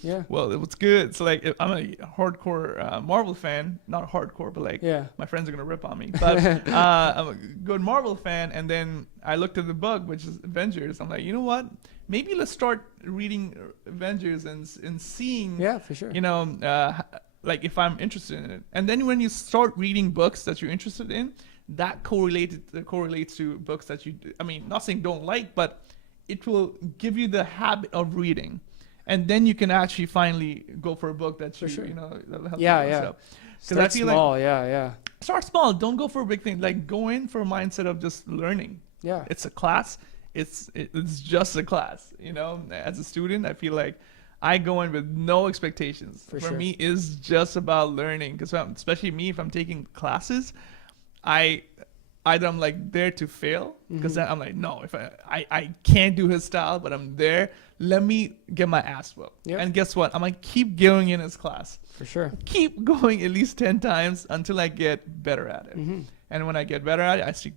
Yeah. Well, it was good. So like, I'm a hardcore Marvel fan, not hardcore, but like, my friends are going to rip on me. But I'm a good Marvel fan. And then I looked at the book, which is Avengers. I'm like, you know what? Maybe let's start reading Avengers and seeing, Yeah, for sure. like if I'm interested in it. And then when you start reading books that you're interested in, that correlates to books that not saying don't like, but it will give you the habit of reading, and then you can actually finally go for a book that that'll help you. Start small, yeah. Start small. Don't go for a big thing. Like, go in for a mindset of just learning. Yeah. It's a class. It's just a class. As a student, I feel like I go in with no expectations. For sure. me, it's just about learning. Because especially me, if I'm taking classes, I'm like there to fail, because I'm like, no, if I can't do his style, but I'm there, let me get my ass whooped. Yep. And guess what? I'm like, keep going in his class. For sure. Keep going at least 10 times until I get better at it. And when I get better at it,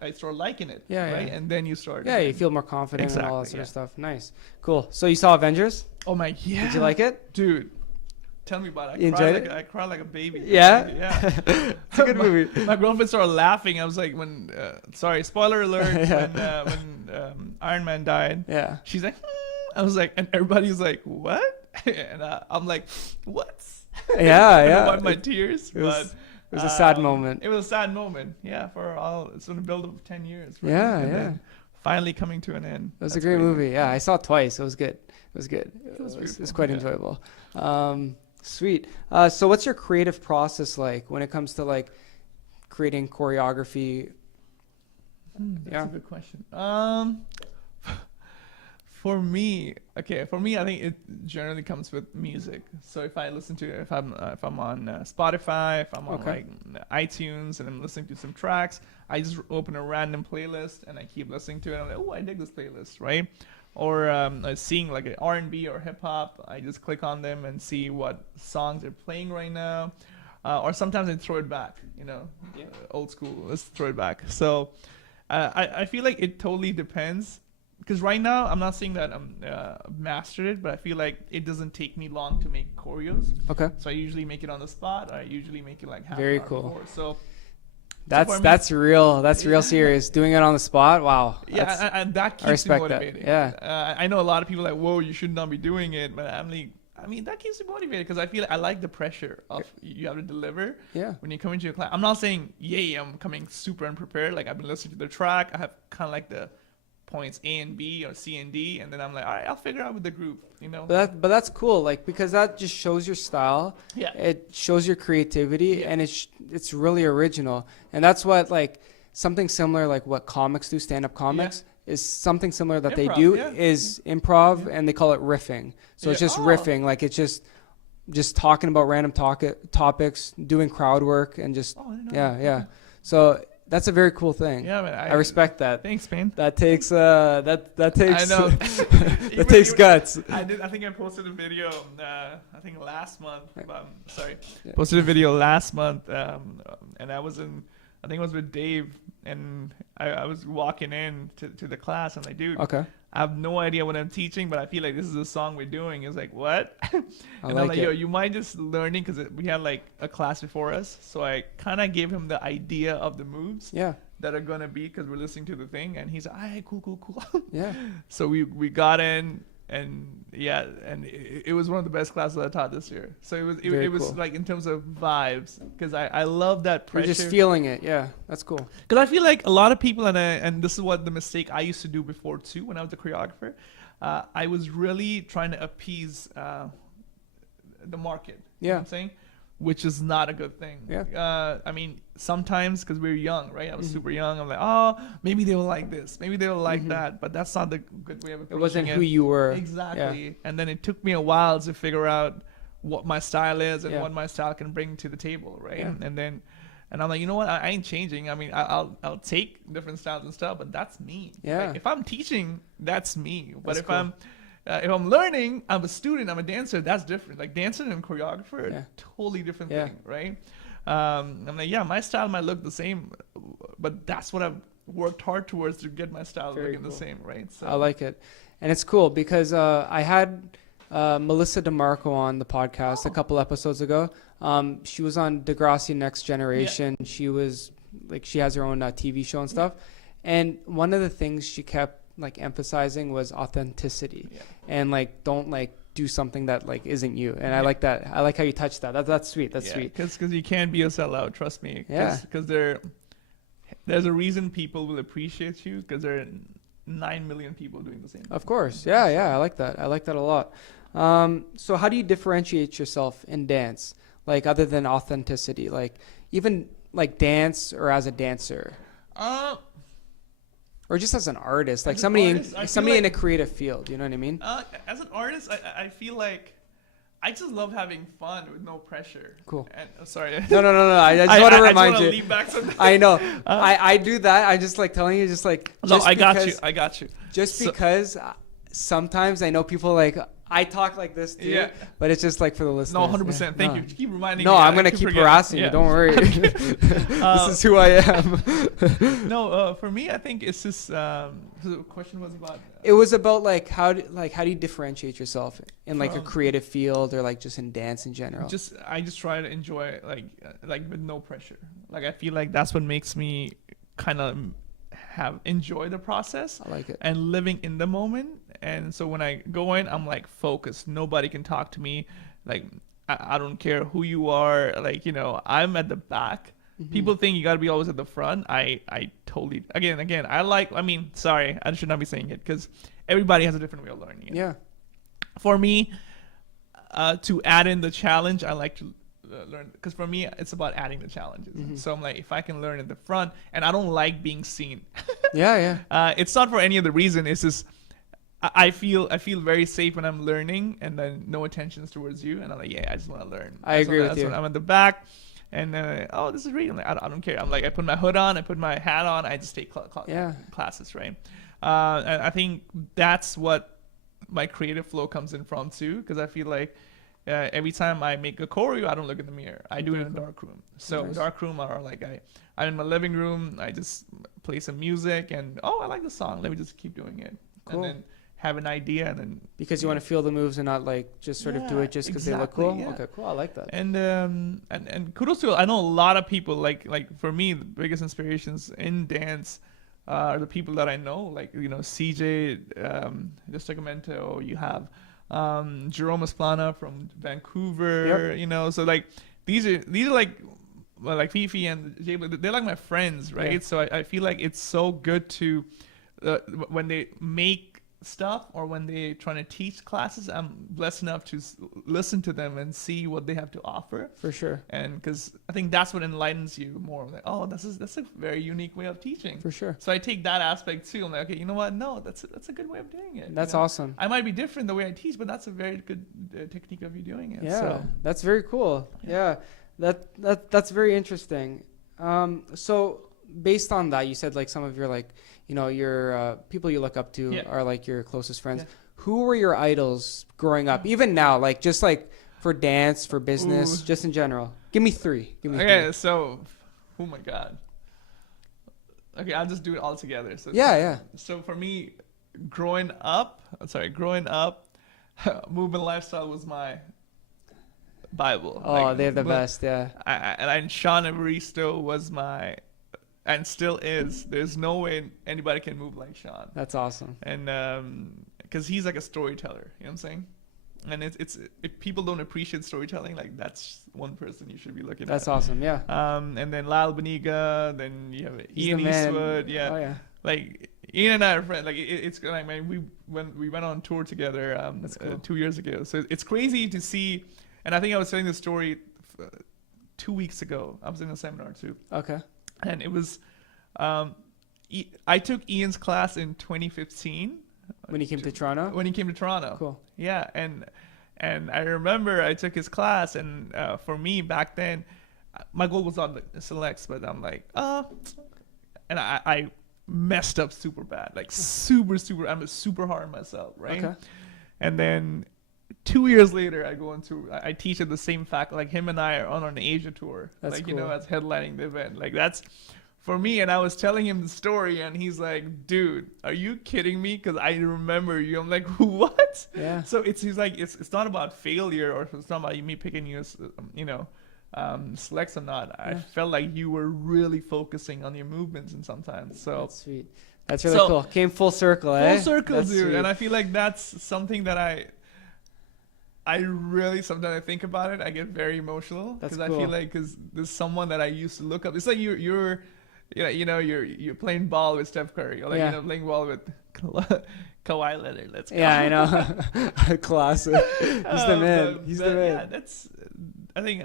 I start liking it. Yeah, right? yeah. And then you start. Yeah, you feel more confident and all that Exactly, sort of stuff. Nice. Cool. So you saw Avengers? Oh my, yeah. Did you like it? Dude, tell me about it. You enjoyed it? I cried like a baby. Yeah? Yeah. It's a good movie. My girlfriend started laughing. I was like, sorry, spoiler alert, Yeah. when Iron Man died. Yeah. She's like, I was like, and everybody's like, what? And I'm like, what? Yeah, I yeah. wipe my tears. It was a sad moment. It was a sad moment. Yeah, it's been a build of 10 years. Right? Yeah, And yeah. then finally coming to an end. It was That's a great crazy. movie. Yeah, I saw it twice. It was good. It was good. It was beautiful. quite Yeah. enjoyable. Sweet. So what's your creative process like when it comes to like creating choreography? That's a good question. For me, I think it generally comes with music. So if I'm on Spotify, if I'm on like iTunes and I'm listening to some tracks, I just open a random playlist and I keep listening to it. I'm like, oh, I dig this playlist, right? Or seeing like an R&B or hip hop, I just click on them and see what songs are playing right now. Or sometimes I throw it back, old school. Let's throw it back. So I feel like it totally depends. Because right now, I'm not saying that I'm mastered it, but I feel like it doesn't take me long to make choreos. Okay. So I usually make it on the spot. Or I usually make it like half Very an hour cool. before. So that's real. That's real serious. Doing it on the spot. Wow. and that keeps me respect that. motivated. Yeah. I know a lot of people are like, whoa, you should not be doing it. But I'm like, I mean, that keeps me motivated because I feel I like the pressure of you have to deliver Yeah. when you come into your class. I'm not saying, yay, I'm coming super unprepared. Like, I've been listening to the track. I have kind of like the points A and B or C and D, and then I'm like, all right, I'll figure out with the group, you know? But that's cool, like, because that just shows your style. Yeah. It shows your creativity, Yeah. and it's really original. And that's what, like, something similar, like what comics do, stand-up comics, is something similar that they Improv, do yeah. is improv, and they call it riffing. So it's Yeah. just Oh. riffing, like it's just talking about random topics, doing crowd work, and just Oh, I didn't know yeah, that. yeah. So that's a very cool thing. Yeah, man. I respect that. Thanks, man. That takes that takes I know. that takes guts. I think I posted a video. I think last month. Sorry, Yeah. posted a video last month. And I was in. I think it was with Dave, and I was walking in to the class. I'm like, dude, Okay. I have no idea what I'm teaching, but I feel like this is a song we're doing. It's like, what? And I'm like like, it. yo, you mind just learning? Because we had like a class before us. So I kind of gave him the idea of the moves Yeah. that are going to be because we're listening to the thing. And he's like, all right, cool. Yeah. So we got in, and yeah, and it was one of the best classes I taught this year. So Very it was cool. like in terms of vibes, because I love that You're pressure. just feeling it. Yeah. That's cool. Because I feel like a lot of people, and this is what the mistake I used to do before too, when I was a choreographer, I was really trying to appease the market. You know Yeah. what I'm saying? Which is not a good thing. Yeah. I mean, sometimes because we're young, right? I was Mm-hmm. super young. I'm like, oh, maybe they will like this. Maybe they will like that. But that's not the good way of approaching It wasn't it. who you were. Exactly. Yeah. And then it took me a while to figure out what my style is and Yeah. what my style can bring to the table, right? Yeah. And I'm like, you know what? I ain't changing. I mean, I'll take different styles and stuff, but that's me. Yeah. Like, if I'm teaching, that's me. But That's if cool. if I'm learning, I'm a student, I'm a dancer, that's different. Like dancer and choreographer, Yeah. totally different Yeah. thing, right? I'm like, yeah, my style might look the same, but that's what I've worked hard towards to get my style Very looking cool. the same, right? So I like it. And it's cool because I had Melissa DeMarco on the podcast a couple episodes ago. She was on Degrassi Next Generation. She was like, she has her own TV show and stuff. And one of the things she kept like emphasizing was authenticity, Yeah. and like don't like do something that like isn't you. And I Yeah. like that. I like how you touched that. That's sweet. That's yeah, sweet. because you can't be a sellout, trust me. Yeah. Because there's a reason people will appreciate you, because there are 9 million people doing the same thing. Of course. Yeah. I like that. I like that a lot. So how do you differentiate yourself in dance? Like other than authenticity, like even like dance or as a dancer, or just as an artist, like As an somebody artist, I feel somebody in a like- creative field. You know what I mean? As an artist, I feel like I just love having fun with no pressure. Cool. And sorry. No. I just want to remind you. Lean back sometimes. I know. I do that. I just like telling you, just like. No, just I got you. because- I got you. Just So- because sometimes I know people like I talk like this too, Yeah. but it's just like for the listeners. No, 100%. Thank No. you. Keep reminding No, me. I'm I gonna keep keep forgetting. harassing you. Yeah. Don't worry. This is who I am. No, for me, I think it's just. The question was about. It was about like how do you differentiate yourself in like a From- creative field or like just in dance in general? I just try to enjoy it, like with no pressure. Like I feel like that's what makes me kind of enjoy the process I like it. and living in the moment. And so when I go in, I'm like focused. Nobody can talk to me. Like I don't care who you are. Like, you know, I'm at the back. Mm-hmm. People think you got to be always at the front. I totally, again, sorry, I should not be saying it, because everybody has a different way of learning it. Yeah. For me, to add in the challenge, I like to learn, because for me, it's about adding the challenges. Mm-hmm. So I'm like, if I can learn at the front, and I don't like being seen. Yeah. It's not for any other reason. It's just I feel very safe when I'm learning, and then no attentions towards you, and I'm like, yeah, I just want to learn. I agree with That's you. when I'm at the back, and this is reading. Like, I don't care. I'm like, I put my hood on, I put my hat on, I just take Yeah. classes, right? And I think that's what my creative flow comes in from too, because I feel like every time I make a choreo, I don't look in the mirror. I do it in a dark room. So Nice. dark room are like I'm in my living room. I just play some music, and I like the song. Let me just keep doing it, Cool. and then have an idea, and then Because you want to feel the moves and not like just sort of do Yeah, it just because they look exactly, cool. yeah. Okay, cool. I like that. and kudos to, I know a lot of people, like for me, the biggest inspirations in dance are the people that I know, like, you know, CJ, Justicamento, you have Jerome Esplana from Vancouver, you know, so like these are like, well, like Fifi and Jay, they're like my friends, right? Yeah. So I feel like it's so good to when they make stuff or when they trying to teach classes, I'm blessed enough to listen to them and see what they have to offer. For sure. And because I think that's what enlightens you more. Like, oh, that's a very unique way of teaching. For sure. So I take that aspect too. I'm like, okay, you know what? No, that's a good way of doing it. That's you know? awesome. I might be different the way I teach, but that's a very good technique of you doing it. Yeah, So, that's very cool. Yeah, that's very interesting. So based on that, you said like some of your like, you know, your people you look up to are like your closest friends. Yeah. Who were your idols growing up? Even now, like just like for dance, for business, just in general. Give me three. okay, so, oh my God. Okay, I'll just do it all together. So Yeah. So for me, growing up, movement lifestyle was my Bible. Oh, Like, they're the best. Yeah. and Sean Evaristo was my, and still is. There's no way anybody can move like Sean. That's awesome. And because he's like a storyteller, you know what I'm saying? And it's if people don't appreciate storytelling, like that's one person you should be looking That's at. awesome. Yeah. And then Lyle Beniga, then you have He's Ian the man. Eastwood, yeah. Oh yeah. Like Ian and I are friends. Like it's like, man, we went on tour together That's cool. 2 years ago. So it's crazy to see. And I think I was telling this story 2 weeks ago. I was in a seminar too, Okay. and it was I took Ian's class in 2015 When he came to Toronto. when he came to Toronto. Cool. Yeah, and I remember I took his class, and for me back then, my goal was on the selects, but I'm like, and I messed up super bad, like super. I'm super hard on myself, right? Okay. And then 2 years later, I teach at the same faculty. Like him and I are on an Asia tour, That's like cool. you know, as headlining the event. Like that's for me. And I was telling him the story, and he's like, "Dude, are you kidding me? Because I remember you." I'm like, "What?" Yeah. So he's like, it's not about failure, or it's not about me picking you, as, selects or not. I felt like you were really focusing on your movements, and sometimes so. That's sweet. That's really cool. Came full circle, eh? Full circle, That's dude. sweet. And I feel like that's something that I really, sometimes I think about it, I get very emotional That's because cool. I feel like because there's someone that I used to look up. It's like you're playing ball with Steph Curry, or like playing ball with Kawhi Leonard. Let's go. Yeah, I know. Classic. He's the man. He's the man. Yeah, that's. I think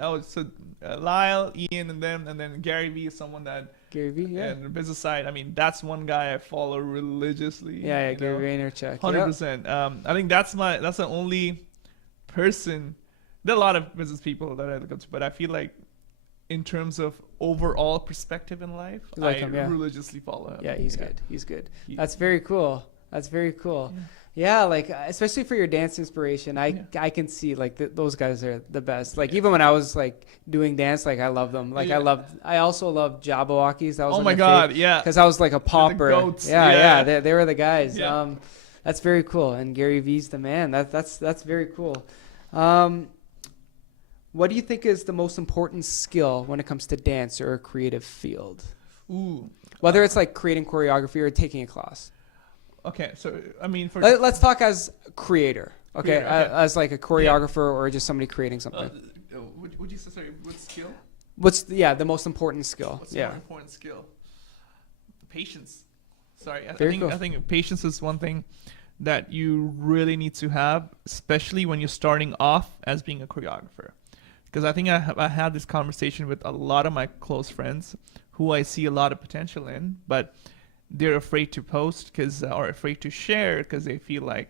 Lyle, Ian, and then Gary Vee is someone that. Gary Vee, yeah. And the business side, I mean, that's one guy I follow religiously. Yeah, Gary Vaynerchuk. 100%. I think that's the only person. There are a lot of business people that I look up to, but I feel like in terms of overall perspective in life, like I him, yeah. religiously follow him. Yeah, he's good. He's good. That's very cool. That's very cool. Yeah, like especially for your dance inspiration, I can see like those guys are the best. Like even when I was like doing dance, like I love them. Like I also love Jabberwockies. That was Oh one my of God, yeah. Because I was like a popper. goats, Yeah, they were the guys. Yeah. That's very cool. And Gary Vee's the man. That's very cool. What do you think is the most important skill when it comes to dance or a creative field? Ooh. Whether it's like creating choreography or taking a class. Okay, so I mean, Let's talk as creator. Okay, Creator, okay. As like a choreographer or just somebody creating something. would you say, sorry, what skill? What's the most important skill? What's the more important skill? Patience. Sorry, I think patience is one thing that you really need to have, especially when you're starting off as being a choreographer. Because I think I had this conversation with a lot of my close friends who I see a lot of potential in, but they're afraid to post or afraid to share because they feel like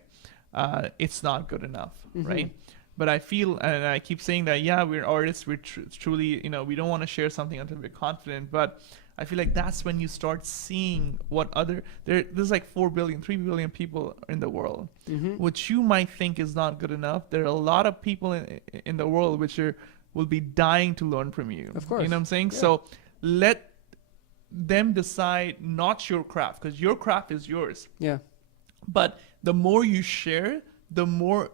it's not good enough, right? But I feel, and I keep saying that, yeah, we're artists, we're truly, we don't want to share something until we're confident, but I feel like that's when you start seeing what there's like 3 billion people in the world, which you might think is not good enough. There are a lot of people in the world which will be dying to learn from you. Of course. You know what I'm saying? Yeah. So let them decide, not your craft, because your craft is yours. Yeah. But the more you share, the more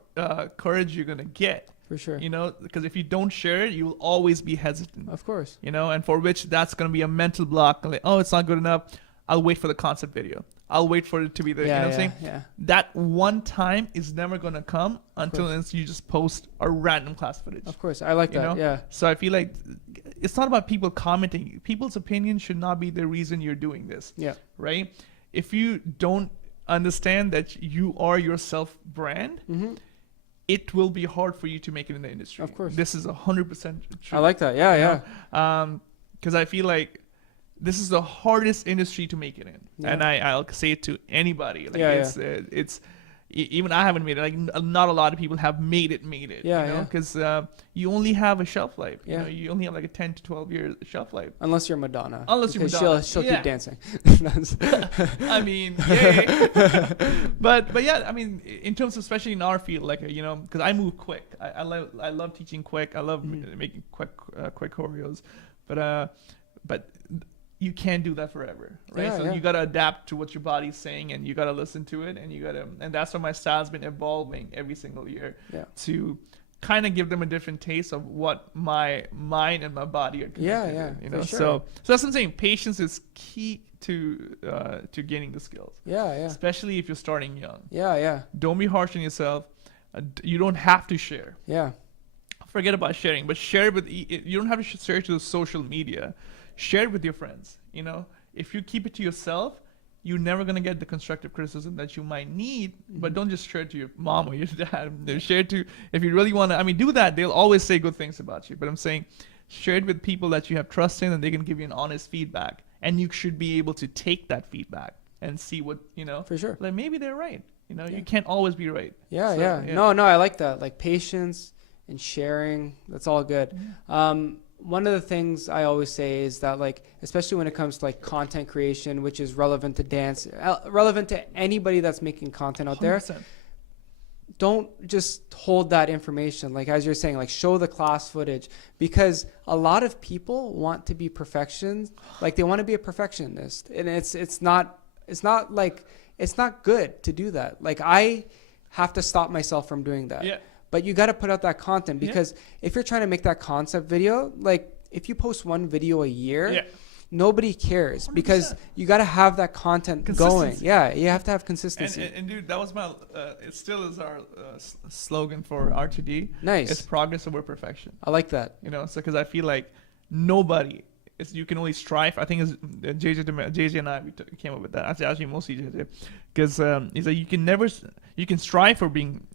courage you're going to get. For sure. Because if you don't share it, you will always be hesitant. Of course. And for which that's going to be a mental block. Like, oh, it's not good enough. I'll wait for the concept video. I'll wait for it to be there. You know what I'm saying? Yeah. That one time is never gonna come until you just post a random class footage. Of course, I like You that. know? Yeah. So I feel like it's not about people commenting. People's opinion should not be the reason you're doing this. Yeah. Right? If you don't understand that you are your self brand, it will be hard for you to make it in the industry. Of course. This is 100% true. I like that. Yeah, yeah. Because I feel like this is the hardest industry to make it in, Yeah. and I'll say it to anybody. Like Yeah, it's even I haven't made it. Like not a lot of people have made it. Yeah, you know, yeah. because you only have a shelf life. Yeah. You know, you only have like a 10 to 12 year shelf life. Unless you're Madonna. Unless you're because Madonna. she'll Yeah. keep dancing. I mean, yay. but yeah, I mean, in terms of especially in our field, like you know, because I move quick. I love teaching quick. I love making quick choreos, but you can't do that forever, right? Yeah, So yeah. you gotta adapt to what your body's saying, and you gotta listen to it, and that's why my style's been evolving every single year to kind of give them a different taste of what my mind and my body are connected in, you know. for sure. So that's what I'm saying. Patience is key to gaining the skills, Yeah, yeah. especially if you're starting young. Yeah, yeah. Don't be harsh on yourself. You don't have to share. Yeah. Forget about sharing, but share with you don't have to share it to the social media. Share it with your friends. You know, if you keep it to yourself, you're never gonna get the constructive criticism that you might need. But don't just share it to your mom or your dad. Share it to, if you really want to. I mean, do that. They'll always say good things about you. But I'm saying, share it with people that you have trust in, and they can give you an honest feedback. And you should be able to take that feedback and see what you know. For sure. Like maybe they're right. You know, you can't always be right. Yeah, So, yeah. No, I like that. Like patience and sharing. That's all good. One of the things I always say is that, like, especially when it comes to like content creation, which is relevant to dance, relevant to anybody that's making content out there, 100%. don't just hold that information. Like, as you're saying, like, show the class footage, because a lot of people want to be perfections. Like, they want to be a perfectionist, and it's not good to do that. Like, I have to stop myself from doing that. Yeah. But you got to put out that content, because if you're trying to make that concept video, like if you post one video a year, nobody cares, 100%. because you got to have that content going. Consistency. Yeah, you have to have consistency. And dude, that was my. It still is our slogan for R2D. Nice. It's progress over perfection. I like that. You know, so because I feel like nobody. You can only strive. I think it's JJ and I came up with that. Actually mostly JJ, because he's like, you can strive for being,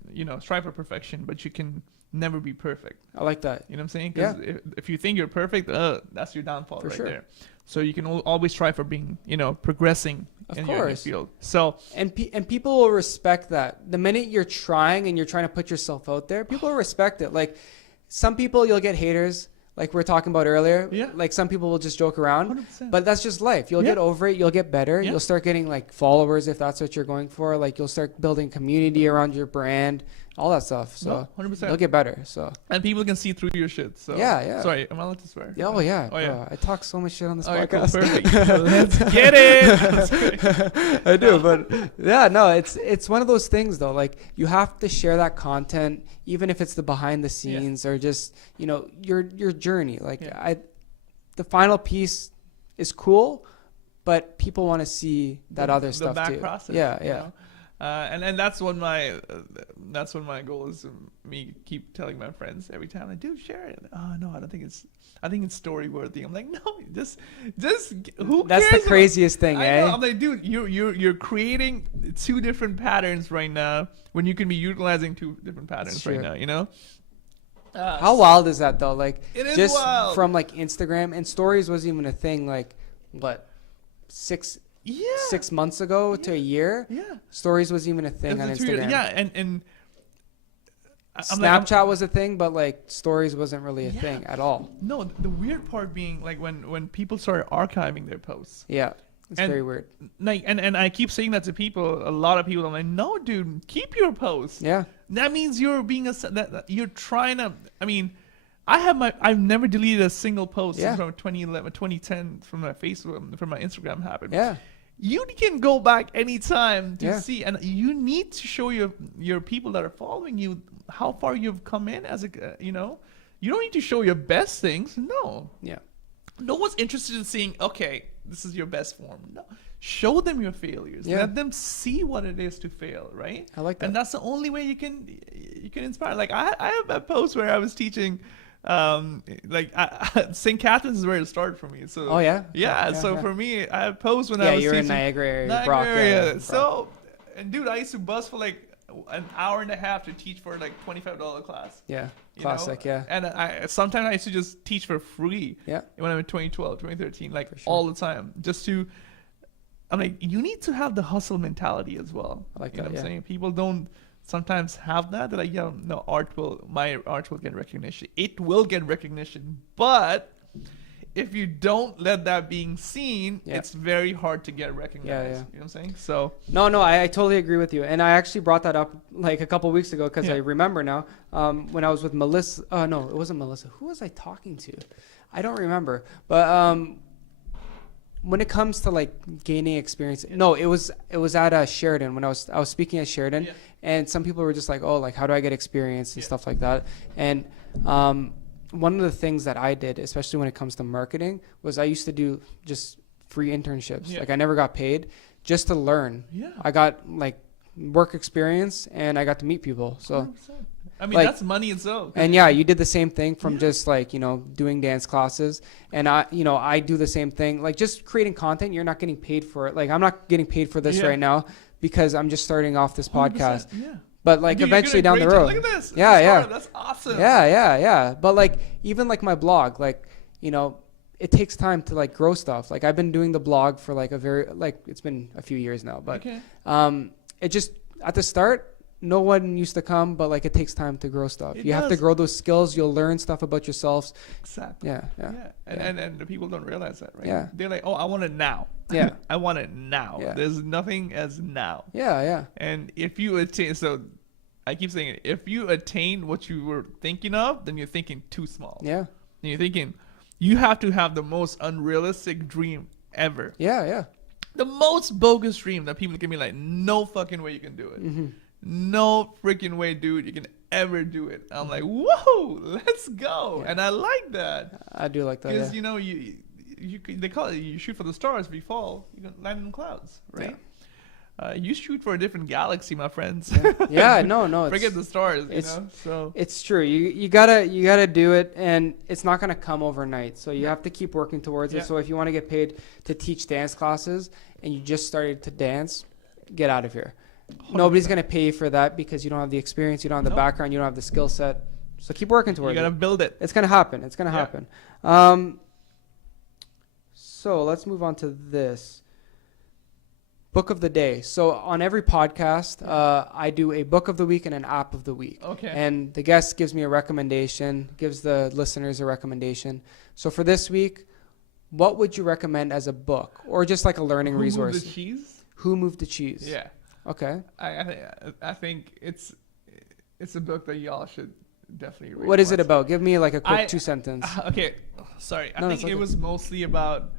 strive for perfection, but you can never be perfect. I like that. You know what I'm saying? Because if you think you're perfect, that's your downfall right there. So you can always strive for being, progressing in your field. So and people will respect that. The minute you're trying and you're trying to put yourself out there, people will respect it. Like, some people, you'll get haters, like we were talking about earlier. Yeah. Like, some people will just joke around, 100%. but that's just life. You'll get over it. You'll get better. Yeah. You'll start getting like followers if that's what you're going for. Like, you'll start building community around your brand, all that stuff. So 100%. you'll get better. So and people can see through your shit. So yeah. Sorry, am I allowed to swear? Yeah, oh yeah. Oh, yeah. Bro, I talk so much shit on this Cool, podcast. perfect. Let's get it. I do, but yeah, no, it's one of those things though. Like, you have to share that content, even if it's the behind the scenes or just your journey. Like, the final piece is cool, but people want to see that other stuff the back too. process. Yeah. And that's what my goal is. Me keep telling my friends every time, like, dude, share it. Oh no, I think it's story worthy. I'm like, no, just who That's cares the craziest thing, I eh? know. I'm like, dude, you're creating two different patterns right now when you can be utilizing two different patterns right now. How wild is that though? Like, it is just wild. from like Instagram, and stories wasn't even a thing. Like, what, 6 months ago to a year? Yeah. Stories was even a thing on Instagram. And Snapchat was a thing, but like stories wasn't really a thing at all. No, the weird part being like when people started archiving their posts. Yeah, it's very weird. Like, and I keep saying that to people. A lot of people are like, no, dude, keep your posts. Yeah. That means you're being that you're trying to. I mean, I've never deleted a single post from 2011, 2010 from my Facebook, from my Instagram habit. Yeah. You can go back anytime to see, and you need to show your people that are following you how far you've come in as a, you don't need to show your best things. No. Yeah. No one's interested in seeing, okay, this is your best form. No, show them your failures. Yeah. Let them see what it is to fail, right? I like that. And that's the only way you can inspire. Like I have a post where I was teaching, St. Catherine's is where it started for me. So Oh, yeah? yeah. Yeah, So yeah. for me, I have posts when Yeah, I was you're in teaching Niagara area. Niagara Brock, yeah, area. yeah, Brock. So, and dude, I used to bus for like an hour and a half to teach for like $25 class. Yeah, you classic, know? yeah. And sometimes I used to just teach for free. Yeah. When I'm in 2012, 2013, like sure. all the time, just to. I'm like, you need to have the hustle mentality as well. I like you know that, what I'm yeah. saying? People don't sometimes have that. They're like, yeah, no, my art will get recognition. It will get recognition, but if you don't let that being seen, Yeah. it's very hard to get recognized. Yeah. You know what I'm saying? So No, I totally agree with you. And I actually brought that up like a couple weeks ago because Yeah. I remember now when I was with Melissa. No, it wasn't Melissa. Who was I talking to? I don't remember. But when it comes to like gaining experience, no, it was at Sheridan when I was speaking at Sheridan, Yeah. and some people were just like, oh, like how do I get experience and Yeah. stuff like that. And one of the things that I did, especially when it comes to marketing, was I used to do just free internships. Yeah. Like I never got paid, just to learn. yeah, I got like work experience and I got to meet people. So 100%. I mean, like- that's money itself. and yeah, you did the same thing from Yeah. just like, doing dance classes. And I do the same thing, like just creating content. You're not getting paid for it. Like I'm not getting paid for this Yeah. right now because I'm just starting off this 100%, podcast. Yeah. But like Dude, you're eventually doing a down the great job. road. Look at this. Yeah, yeah. That's awesome. Yeah. But like even like my blog, like, it takes time to like grow stuff. Like I've been doing the blog for like it's been a few years now, but Okay. it just at the start, no one used to come, but like it takes time to grow stuff. It You have to does. grow those skills. You'll learn stuff about yourselves. Exactly. Yeah. And the people don't realize that, right? Yeah. They're like, oh, I want it now. Yeah. I want it now. Yeah. There's nothing as now. Yeah. And if you attain, so I keep saying it, if you attain what you were thinking of, then you're thinking too small. Yeah. And you're thinking, you have to have the most unrealistic dream ever. Yeah. The most bogus dream that people can be like, no fucking way you can do it. Mm-hmm. No freaking way, dude, you can ever do it. I'm like, whoa, let's go. Yeah. And I like that. I do like that. Because, Yeah. they call it, you shoot for the stars, if you fall, you can land in the clouds, right? You shoot for a different galaxy, my friends. Yeah. No. Forget the stars, it's- So It's true. You gotta do it, and it's not gonna come overnight. So you have to keep working towards Yeah. it. So if you want to get paid to teach dance classes and you just started to dance, get out of here. Nobody's gonna pay you for that because you don't have the experience, you don't have the Nope. background, you don't have the skill set. So keep working you towards gotta it. build it. It's gonna happen. It's gonna Yeah. happen. So let's move on to this. Book of the day. So on every podcast, I do a book of the week and an app of the week. Okay. And the guest gives me a recommendation, gives the listeners a recommendation. So for this week, what would you recommend as a book or just like a learning Who resource? Moved the cheese? Who Moved the Cheese? Yeah. Okay. I think it's a book that y'all should definitely read. What is it once. about? Give me like a quick I- 2 sentence. Okay, sorry. I No, think it's it okay. was mostly about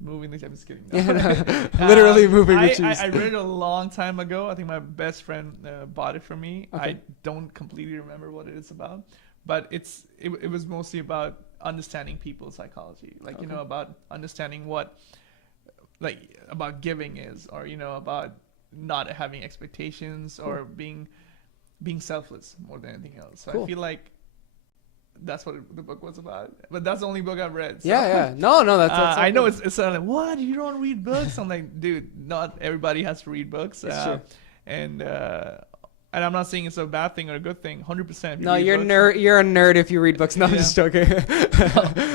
moving the. I'm just kidding. No. Yeah, no, literally moving the I cheese. read it a long time ago. I think my best friend bought it for me. Okay. I don't completely remember what it is about, but it was mostly about understanding people's psychology, like Okay. about understanding what, like about giving is, or about not having expectations or being selfless more than anything else. So Cool. I feel like that's what the book was about. But that's the only book I've read. So. Yeah. No, that's I know okay. it's like, what, you don't read books? I'm like, dude, not everybody has to read books. It's true. And I'm not saying it's a bad thing or a good thing. 100%. No, you're a nerd if you read books. No, I'm Yeah. just joking.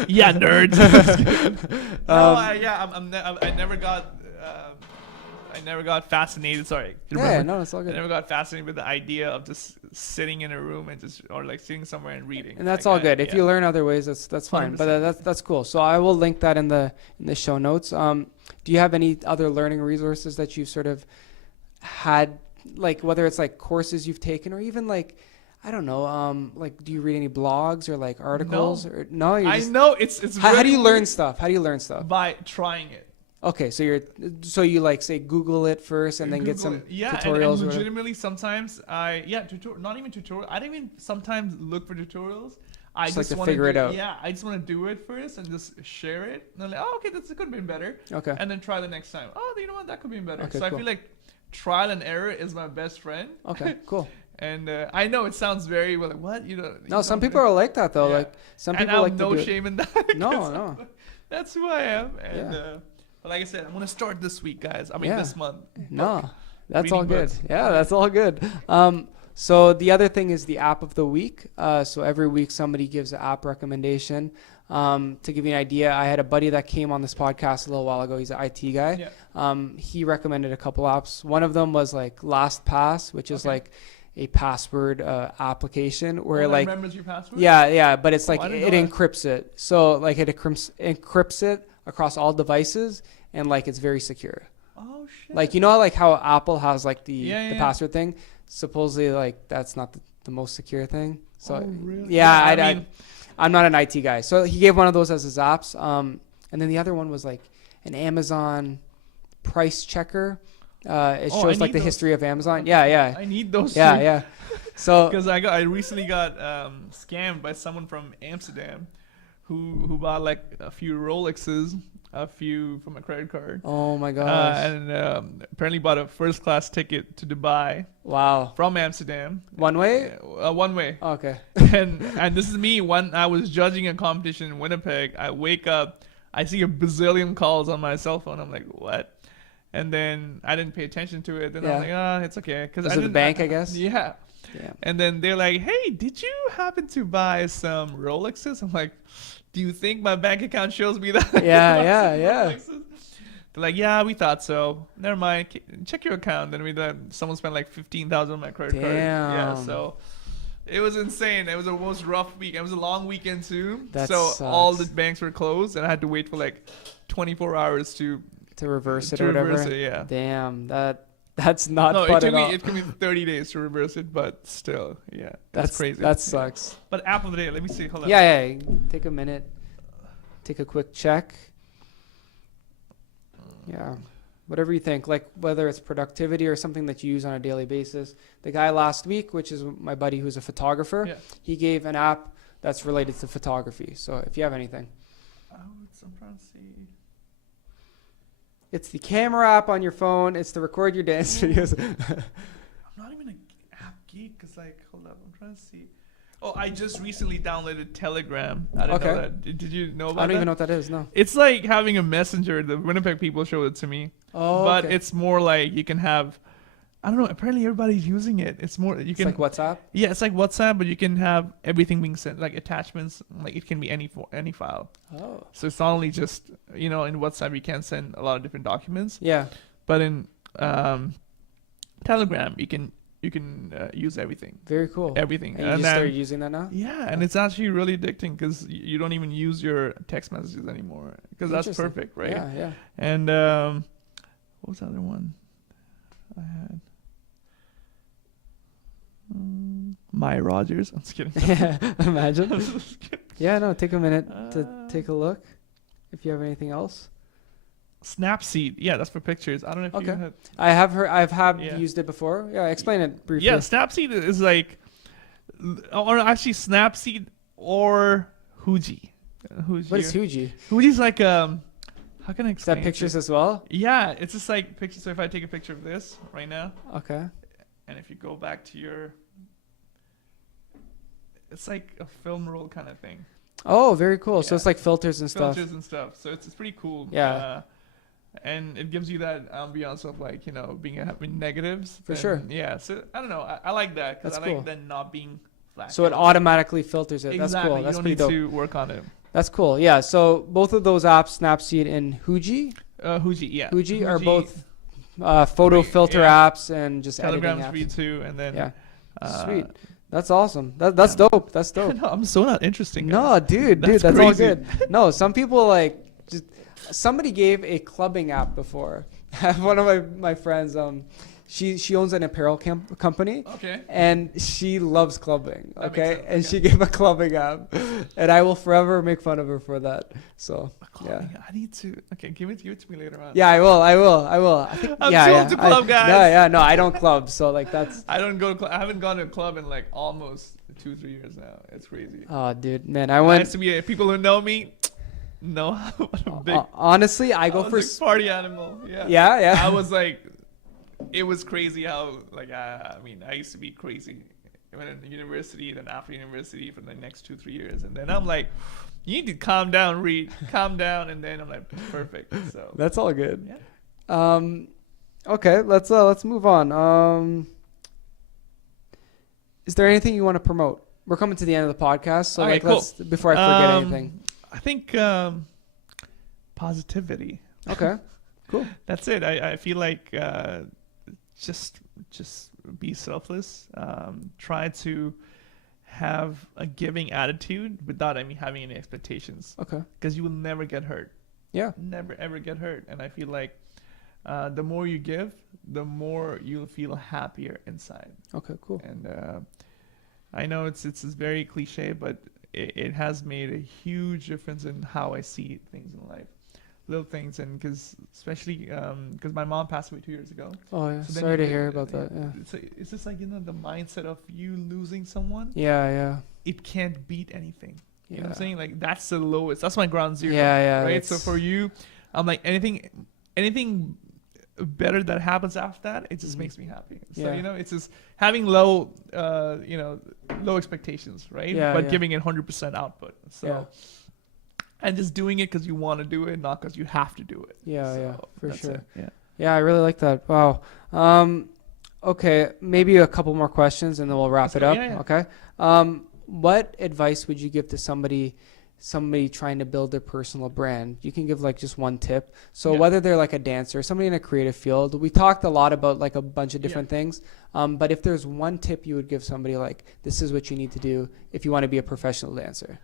Yeah, nerds. I never got fascinated. Sorry. Yeah, no, it's all I good. never got fascinated with the idea of just sitting in a room and or like sitting somewhere and reading. And that's Like, all good. If yeah. you learn other ways, that's fine. But 100%. that's cool. So I will link that in the show notes. Do you have any other learning resources that you've sort of had, like whether it's like courses you've taken or even like, I don't know, like do you read any blogs or like articles or no? I know it's. How do really you learn stuff? How do you learn stuff? by trying it? Okay, so you like say Google it first and then get Google some it. Yeah, tutorials. and or whatever? legitimately sometimes not even tutorial. I don't even sometimes look for tutorials. I Just like just to want to figure it out. Yeah, I just want to do it first and just share it. And I'm like, oh, okay, this could have been better. Okay. And then try the next time. Oh, you know what? That could be better. Okay, So cool. I feel like trial and error is my best friend. Okay, cool. And I know it sounds very well, like what No, some people are like that though. Yeah. Like some and people I like have to no do it. shame in that. No, 'cause no. That's who I am. And Yeah. but like I said, I'm gonna start this week, guys. I mean Yeah. this month. No, that's Reading all good. books. Yeah, that's all good. So the other thing is the app of the week. So every week somebody gives an app recommendation. To give you an idea, I had a buddy that came on this podcast a little while ago. He's an IT guy. Yeah. He recommended a couple apps. One of them was like LastPass, which is like a password application where Oh, that like remembers your password? yeah, but it's like I didn't it know that. encrypts it. So like it encrypts it across all devices and like it's very secure. Oh shit. Like you know like how Apple has like the Yeah, yeah. password thing. Supposedly like that's not the most secure thing. So Oh, really? yeah, Yeah, I mean- I'm not an IT guy. So he gave one of those as his apps. And then the other one was like an Amazon price checker. It Oh, I shows like need the those. history of Amazon. Yeah. I need those. Yeah. So Because I recently got scammed by someone from Amsterdam, who bought like a few Rolexes, a few from a credit card. oh my gosh. And apparently bought a first class ticket to Dubai Wow. from Amsterdam. One way? One way. Okay. And this is me when I was judging a competition in Winnipeg. I wake up, I see a bazillion calls on my cell phone. I'm like, what? And then I didn't pay attention to it. Then I'm like, it's okay. Because Was I it the didn't- bank, I guess? Yeah. Yeah. And then they're like, hey, did you happen to buy some Rolexes? I'm like, do you think my bank account shows me that? Yeah. Rolexes? They're like, yeah, we thought so. Never mind. Check your account. Then someone spent like $15,000 on my credit card. Yeah, Damn. so it was insane. It was the most rough week. It was a long weekend too. That so all the sucks. banks were closed, and I had to wait for like 24 hours to reverse it to or whatever. reverse it. Yeah. Damn, that's not No, fun it took at all. me 30 days to reverse it, but still, yeah, That's crazy. That Yeah. sucks. But app of the day, let me see. Hold on. Yeah. Take a minute. Take a quick check. Yeah. Whatever you think, like whether it's productivity or something that you use on a daily basis. The guy last week, which is my buddy who's a photographer, Yeah. he gave an app that's related to photography. So if you have anything, I'm trying to see. it's the camera app on your phone. It's to record your dance videos. I'm not even an app geek, cause like, hold up, I'm trying to see. Oh, I just recently downloaded Telegram. I didn't know Okay. that. Did you know about I don't that? even know what that is. No. It's like having a messenger. The Winnipeg people showed it to me. Oh, But okay. it's more like you can have, I don't know, apparently everybody's using it. It's more, you It's can. like WhatsApp. Yeah, it's like WhatsApp, but you can have everything being sent, like attachments. Like it can be any file. Oh. So it's not only just, in WhatsApp you can send a lot of different documents, Yeah. but in Telegram you can use everything. Very cool. Everything. And you just started using that now? Yeah, and it's actually really addicting because you don't even use your text messages anymore because that's Interesting. perfect, right? Yeah. And what was the other one I had? Maya Rogers. I'm just kidding. Yeah. Imagine. Yeah, no, take a minute to take a look if you have anything else. Snapseed. Yeah, that's for pictures. I don't know if you Okay. had. I've Yeah. used it before. Yeah, explain it briefly. Yeah, Snapseed is like, or actually Snapseed or Huji. What is Huji? Huji's like how can I Is that explain? pictures as well? Yeah, it's just like pictures. So if I take a picture of this right now, Okay. and if you go back to your, it's like a film roll kind of thing. Oh, very cool. So Yeah. it's like filters and stuff. Filters and stuff. So it's pretty cool. Yeah. And it gives you that ambiance of like having negatives. For And sure. Yeah. So I don't know. I like that because That's I cool. like that not being flat. So it automatically filters it. Exactly. That's cool. That's you don't pretty need dope. to work on it. That's cool. Yeah. So both of those apps, Snapseed and Huji, Huji, yeah. Huji are both photo Free, filter yeah. apps and just Telegram's editing free apps. too, and then Yeah. Sweet. That's awesome. That's dope. That's dope. No, I'm so not interesting. No, guys. dude, That's that's all crazy. good. No, some people like just somebody gave a clubbing app before. One of my friends, she owns an apparel company, Okay. and she loves clubbing. That makes Okay, sense, and okay. she gave a clubbing app, and I will forever make fun of her for that. So yeah. I need to. Okay, give it to me later on. Yeah, I will. I think, I'm yeah, too yeah. old to club, guys. Yeah, no, I don't club. So like that's I don't go. I haven't gone to a club in like almost 2-3 years now. It's crazy. Oh, dude, man, I used to be people who know me know what a big. Honestly, I go was for like party animal. Yeah. yeah. I was like, it was crazy how like I mean I used to be crazy. I went to university, then after university for the next 2-3 years, and then I'm like, you need to calm down, Reed, calm down, and then I'm like, perfect. So That's all good. yeah. Okay, let's move on. Is there anything you want to promote? We're coming to the end of the podcast, so Okay, like cool. let's before I forget anything. I think positivity. Okay, cool. That's it. I feel like just be selfless. Try to have a giving attitude without having any expectations. Okay. Because you will never get hurt. Yeah. Never ever get hurt. And I feel like the more you give, the more you'll feel happier inside. Okay. Cool. And I know it's very cliche, but it has made a huge difference in how I see things in life. Little things, and especially because my mom passed away 2 years ago. Oh yeah. So then Sorry you to get- hear about that. Yeah. It's just like the mindset of you losing someone. Yeah. It can't beat anything. You know what I'm Yeah. saying? Like that's the lowest. That's my ground zero. Yeah. Right. So that's- for you, I'm like anything better that happens after that, it just Mhm. makes me happy. So Yeah. it's just having low low expectations, right? Yeah, But yeah. giving it 100% output. So. Yeah. And just doing it because you want to do it, not because you have to do it. Yeah, So yeah, for that's sure. it. Yeah. Yeah, I really like that. Wow. Okay, maybe a couple more questions and then we'll wrap Let's it go. up. Yeah, yeah. Okay. What advice would you give to somebody trying to build their personal brand? You can give like just one tip. So Yeah. whether they're like a dancer, somebody in a creative field, we talked a lot about like a bunch of different things. But if there's one tip you would give somebody, like this is what you need to do if you want to be a professional dancer.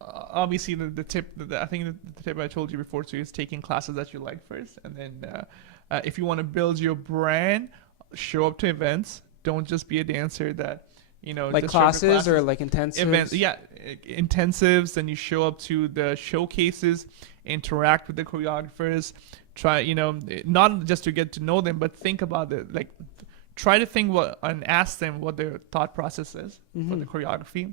Obviously the tip I think the tip I told you before too is taking classes that you like first, and then if you want to build your brand, show up to events. Don't just be a dancer that Like just show up to classes or like intensives? events. Yeah, intensives. Then you show up to the showcases, interact with the choreographers, try not just to get to know them, but think about try to think and ask them what their thought process is for the choreography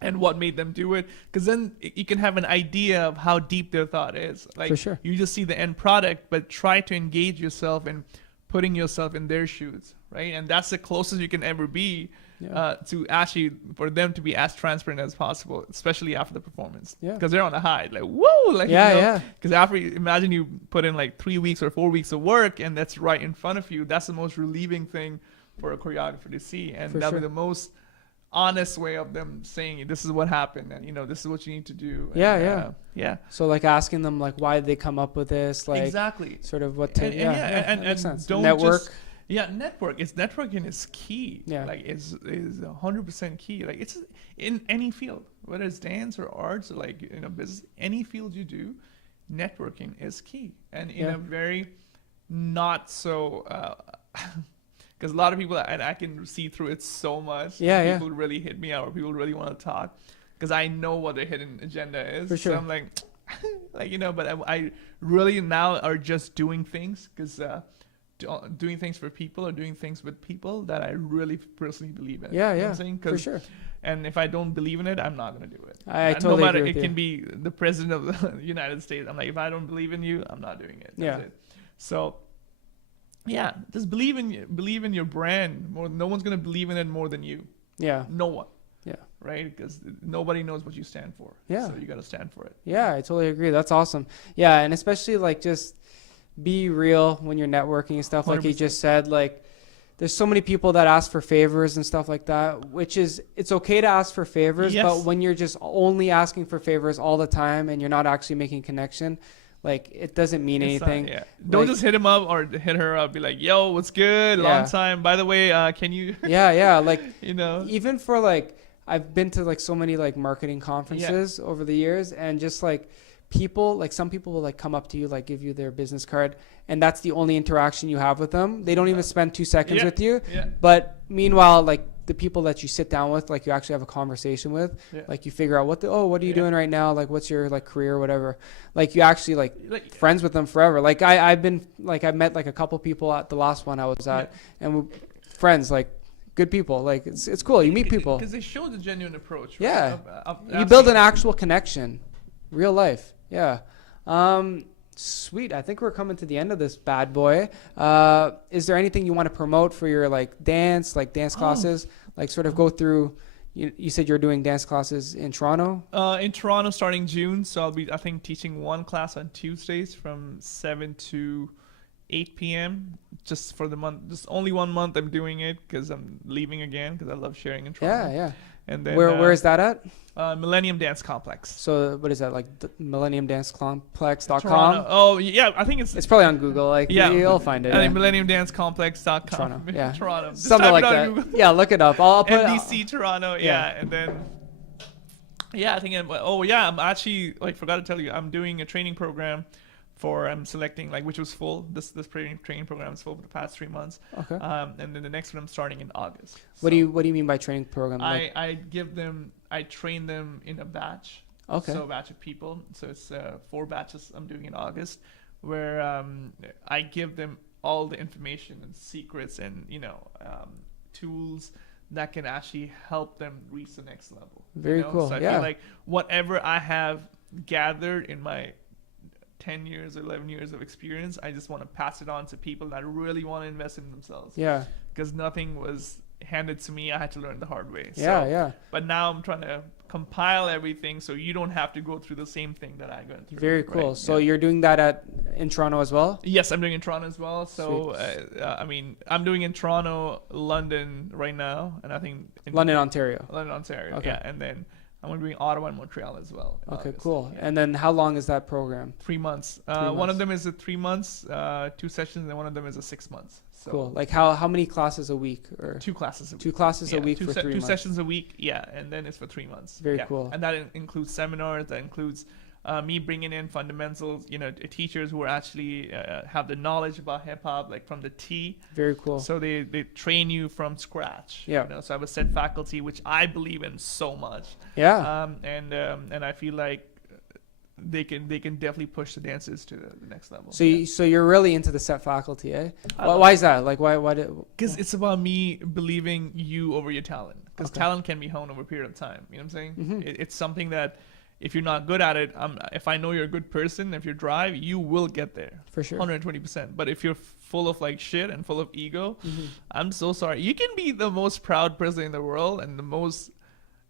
and what made them do it, because then you can have an idea of how deep their thought is. Like For sure. you just see the end product, but try to engage yourself in putting yourself in their shoes, right? And that's the closest you can ever be to actually for them to be as transparent as possible, especially after the performance. Yeah. Because they're on a high, like whoa, like Yeah. Because after imagine you put in like 3 weeks or 4 weeks of work, and that's right in front of you. That's the most relieving thing for a choreographer to see, and For that'll sure. be the most honest way of them saying this is what happened, and this is what you need to do. Yeah. Yeah. So like asking them like why did they come up with this? Like Exactly. sort of what And that makes sense. don't Network. just network. Networking is key. Yeah. Like is 100% key. Like it's in any field, whether it's dance or arts or like business, any field you do, networking is key. And in Yeah. a very not so because a lot of people, and I can see through it so much. Yeah. People really hit me out, or people really want to talk, because I know what their hidden agenda is. For sure. So I'm like, but I really now are just doing things because doing things for people or doing things with people that I really personally believe in. Yeah, You know yeah, what I'm saying? for sure. And if I don't believe in it, I'm not going to do it. I totally no matter, agree with it you. can be the president of the United States. I'm like, if I don't believe in you, I'm not doing it. That's Yeah. it. So, yeah, just believe in your brand more. No one's going to believe in it more than you. Yeah. No one. Yeah. Right? Because nobody knows what you stand for. Yeah. So you got to stand for it. Yeah, I totally agree. That's awesome. Yeah, and especially like just be real when you're networking and stuff. Like you 100%. just said, like there's so many people that ask for favors and stuff like that, which is it's okay to ask for favors, Yes. but when you're just only asking for favors all the time and you're not actually making connection, like it doesn't mean It's not- anything. yeah. Don't Like- just hit him up or hit her up. Be like, yo, what's good? Yeah. Long time. By the way, can you, Yeah, like even for like I've been to like so many like marketing conferences over the years, and just like people, like some people will like come up to you, like give you their business card, and that's the only interaction you have with them. They don't even spend 2 seconds Yeah. with you. Yeah. But meanwhile, like the people that you sit down with, like you actually have a conversation with, Yeah. like you figure out what are you Yeah. doing right now? Like what's your like career or whatever. Like you actually like Like, friends with them forever. Like I've been like I met like a couple people at the last one I was at, and we friends like good people. Like it's cool. You meet people. Because they show the genuine approach. Right? Yeah. Of You build asking- an actual connection, real life. Yeah. Sweet. I think we're coming to the end of this bad boy. Is there anything you want to promote for your like dance classes? Like sort of go through. You said you're doing dance classes in Toronto. In Toronto starting June, so I'll be I think teaching one class on Tuesdays from 7 to 8 p.m. just for the month. Just only 1 month I'm doing it because I'm leaving again because I love sharing in Toronto. Yeah. And then Where is that at? Millennium Dance Complex. So what is that like? MillenniumDanceComplex.com. Toronto. Oh yeah, I think It's probably on Google. Like you'll find it. I Yeah. think MillenniumDanceComplex.com. Toronto. Yeah. Toronto. Just Something type like it on that. Google. Yeah, look it up. I'll put MDC Toronto. yeah. Yeah, and then. Yeah, I think. I'm actually like forgot to tell you. I'm doing a training program for I'm selecting like which was full. This training program is full for the past 3 months. Okay. And then the next one I'm starting in August. What do you mean by training program? I train them in a batch. Okay. So a batch of people. So it's 4 batches I'm doing in August, where I give them all the information and secrets and tools that can actually help them reach the next level. Very cool. So I feel like whatever I have gathered in my 10 years or 11 years of experience, I just want to pass it on to people that really want to invest in themselves. Yeah. Because nothing was handed to me. I had to learn the hard way. Yeah. But now I'm trying to compile everything so you don't have to go through the same thing that I went through. Very cool. Right? So you're doing that in Toronto as well? Yes, I'm doing it in Toronto as well. So, I'm doing in Toronto, London right now, and I think in London, Ontario. Okay. Yeah, and then I'm doing Ottawa and Montreal as well. in Okay, August. cool. Yeah. And then how long is that program? 3 months. 3 One months. of them is a 3 months, 2 sessions, and one of them is a 6 months. So Cool. Like how many classes a week or 2 classes a week. 2 classes a week for 3 2 months? sessions a week, yeah, and then it's for 3 months. Very Yeah. cool. And that includes seminars, that includes me bringing in fundamentals, teachers who are actually have the knowledge about hip hop, like from the T. Very cool. So they train you from scratch. Yeah. So I have a set faculty, which I believe in so much. Yeah. And I feel like they can definitely push the dancers to the next level. So you're really into the set faculty, eh? I love Why is that? Like why did Because it's about me believing you over your talent. Because Okay. talent can be honed over a period of time. You know what I'm saying? Mhm. It's something that if you're not good at it, if I know you're a good person, if you drive, you will get there. For sure. 120%. But if you're full of like shit and full of ego, Mhm. I'm so sorry. You can be the most proud person in the world and the most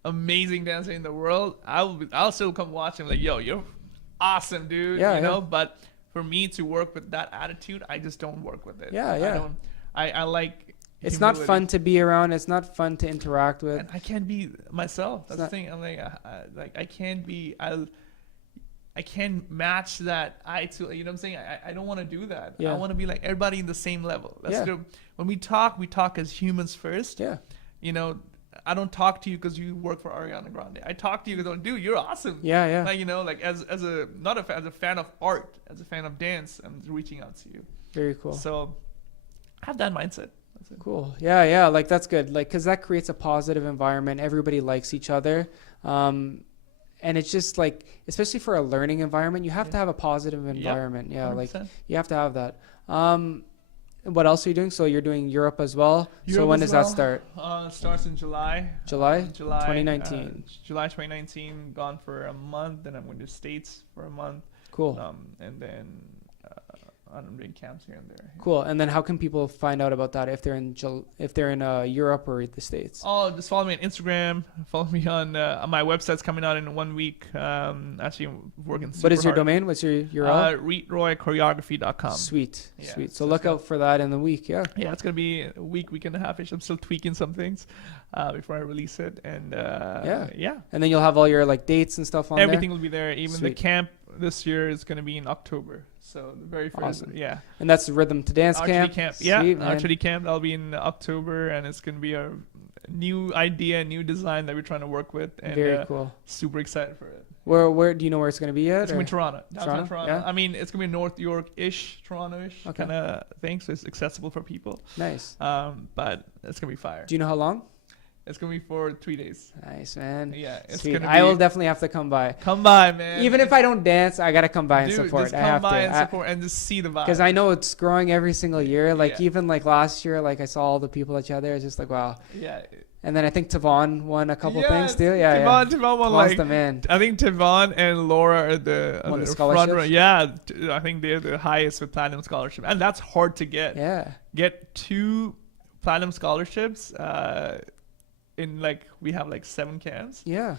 amazing dancer in the world. I'll still come watch and like, yo, you're awesome, dude. Yeah, you know. yeah. But for me to work with that attitude, I just don't work with it. Yeah. I like. It's not humility. fun to be around. It's not fun to interact with. And I can't be myself. That's not- the thing. I'm like, I can't be. I can't match that. You know what I'm saying? I don't want to do that. Yeah. I want to be like everybody in the same level. Yeah. When we talk as humans first. Yeah. You know, I don't talk to you because you work for Ariana Grande. I talk to you because, dude, you're awesome. Yeah. Like, as a fan of art, as a fan of dance, I'm reaching out to you. Very cool. So, have that mindset. That's it. Cool. Yeah. Like that's good. Like, cause that creates a positive environment. Everybody likes each other. And it's just like, especially for a learning environment, you have to have a positive environment. Yeah. 100%. Like you have to have that. What else are you doing? So you're doing Europe as well. So Europe when as does well. that start? It starts in July. July? July 2019. July 2019. Gone for a month. Then I'm going to States for a month. Cool. And then I'm doing camps here and there. Cool. And then how can people find out about that if they're in Europe or the States? Oh, just follow me on Instagram. Follow me on my website's coming out in 1 week. Actually, I'm working super What is your hard. domain? What's your URL? ReetRoychoreography.com. Sweet. Yeah. Sweet. So So look it's out for that in the week. Yeah. Yeah, it's gonna be a week and a half ish. I'm still tweaking some things before I release it, and yeah, And then you'll have all your like dates and stuff on everything there. will be there. Even Sweet. the camp this year is gonna be in October. So the very first, Awesome. yeah, And that's Rhythm to Dance Archery Camp. Yeah, Sweet, man. Archery camp. That'll be in October, and it's gonna be a new idea, new design that we're trying to work with, and Very cool. super excited for it. Where do you know where it's going to be yet? It's gonna be or- Toronto, downtown Toronto? Toronto. Yeah. I mean, it's gonna be North York-ish, Toronto-ish Okay. kind of thing, so it's accessible for people. Nice. But it's gonna be fire. Do you know how long? It's gonna be for 3 days. Nice, man. Yeah, it's Sweet. gonna I will be. definitely have to come by. Come by, man. Even if I don't dance, I gotta come by and Dude, support. just I come have by to. and support and just see the vibe. Because I know it's growing every single year. Like Yeah. even like last year, like I saw all the people that you had there. It's just like wow. Yeah. And then I think Tavon won a couple Yes, things too. Yeah, yeah. Tavon won Tavon's like. the man. I think Tavon and Laura are the Won the front scholarships? runner. Yeah, I think they're the highest with platinum scholarship, and that's hard to get. Yeah. Get 2 platinum scholarships. In like we have like 7 camps Yeah.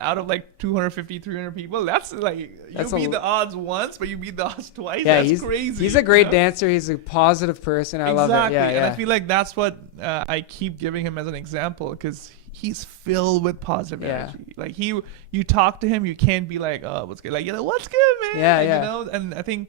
out of like 250, 300 people. That's like That's you a beat l- the odds once, but you beat the odds twice. Yeah, That's crazy. he's a great you know? dancer. He's a positive person. I love it. Exactly, Yeah, and I yeah. feel like that's what I keep giving him as an example because he's filled with positive Yeah. energy. Like you talk to him, you can't be like, oh, what's good? Like you're like, what's good, man? Yeah, Like, yeah. You know, and I think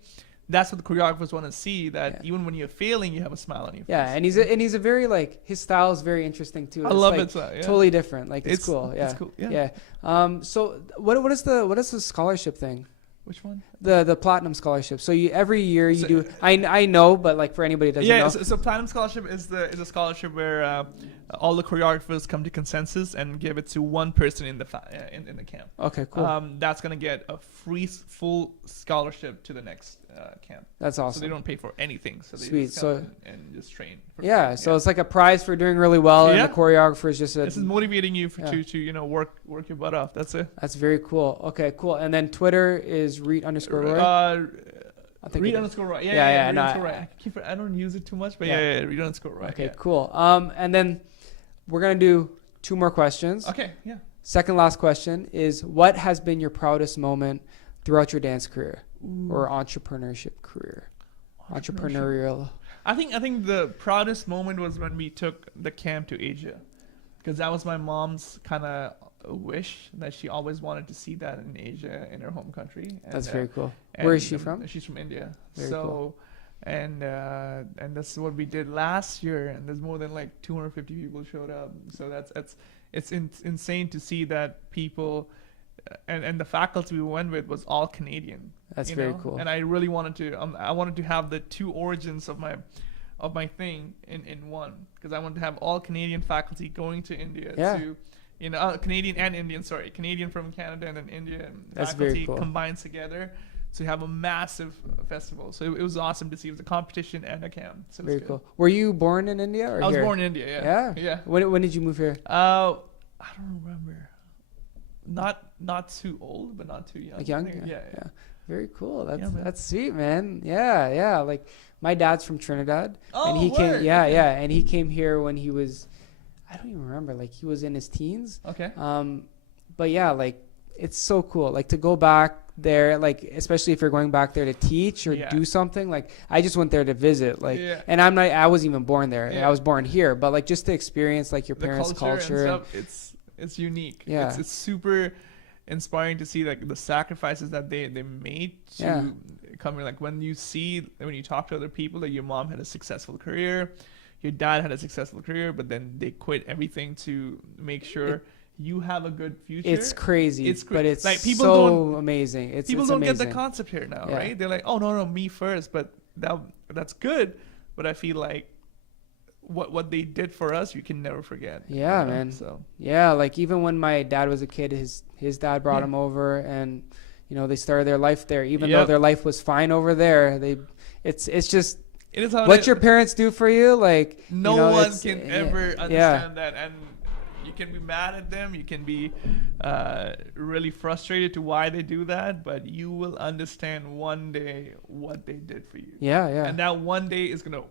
that's what the choreographers want to see. That Yeah. even when you're failing, you have a smile on your face. Yeah, and he's a very like his style is very interesting too. I It's, love like, it. So, yeah. Totally different. Like it's cool. Yeah. It's cool. Yeah. Yeah. So what is the scholarship thing? Which one? The platinum scholarship. So you every year you So- do. I know, but like for anybody who doesn't Yeah, know. so platinum scholarship is a scholarship where all the choreographers come to consensus and give it to one person in the in the camp. Okay, cool. That's gonna get a free full scholarship to the next camp. That's So awesome. they don't pay for anything. So they Sweet, just so- come and just train. For Yeah, free. so it's like a prize for doing really well, Yeah. and the choreographer is just a. This is motivating you Yeah. to work your butt off. That's it. That's very cool. Okay, cool. And then Twitter is Reet_Roy. I think Reed it is. underscore Roy. Yeah, Yeah, yeah, no, underscore Roy. I don't use it too much, but Yeah. yeah, Reed underscore Roy. Okay, Yeah. cool. And then we're gonna do 2 more questions. Okay, yeah. Second last question is: what has been your proudest moment throughout your dance career or entrepreneurship career? Entrepreneurial. I think the proudest moment was when we took the camp to Asia, because that was my mom's kind of wish that she always wanted to see that in Asia, in her home country. And, That's very cool. and, Where is she from? She's from India. Very so, cool. and that's what we did last year, and there's more than like 250 people showed up. So it's insane to see that people. And the faculty we went with was all Canadian. That's you very know? cool. And I really wanted to. I wanted to have the 2 origins of my thing in one, because I wanted to have all Canadian faculty going to India Yeah. to, Canadian and Indian. Sorry, Canadian from Canada and then Indian That's very faculty cool. combined together to have a massive festival. So it was awesome to see. It was a competition and a camp. So it was Very good. cool. Were you born in India or I was here? born in India. Yeah. Yeah. Yeah. When did you move here? I don't remember. Not too old, but not too young. Like young? I think- yeah. Very cool. That's Yeah, man. that's sweet, man. Yeah, yeah. Like my dad's from Trinidad, and he Oh, came. word. Yeah, Okay. yeah, and he came here when he was, I don't even remember. Like he was in his teens. Okay. But yeah, like it's so cool. Like to go back there, like especially if you're going back there to teach or Yeah. do something. Like I just went there to visit. Like, Yeah. and I wasn't even born there. Yeah. I was born here. But like just to experience like your The parents' culture. and stuff, it's unique. Yeah. It's super inspiring to see like the sacrifices that they made to Yeah. come here. Like when you talk to other people, like your mom had a successful career, your dad had a successful career, but then they quit everything to make sure you have a good future. It's crazy, It's but it's like people so don't amazing. It's people it's don't get amazing. the concept here now, Yeah. right? They're like, oh no, me first, but that's good. But I feel like what they did for us, you can never forget. Yeah, man. So Yeah, like even when my dad was a kid, his dad brought Yeah. him over, and they started their life there. Even though Yep. their life was fine over there, it's just it is how what it your is. parents do for you. Like No you know, one it's- can yeah, ever yeah. understand that, and you can be mad at them. You can be really frustrated to why they do that, but you will understand one day what they did for you. Yeah, yeah. And that one day is gonna.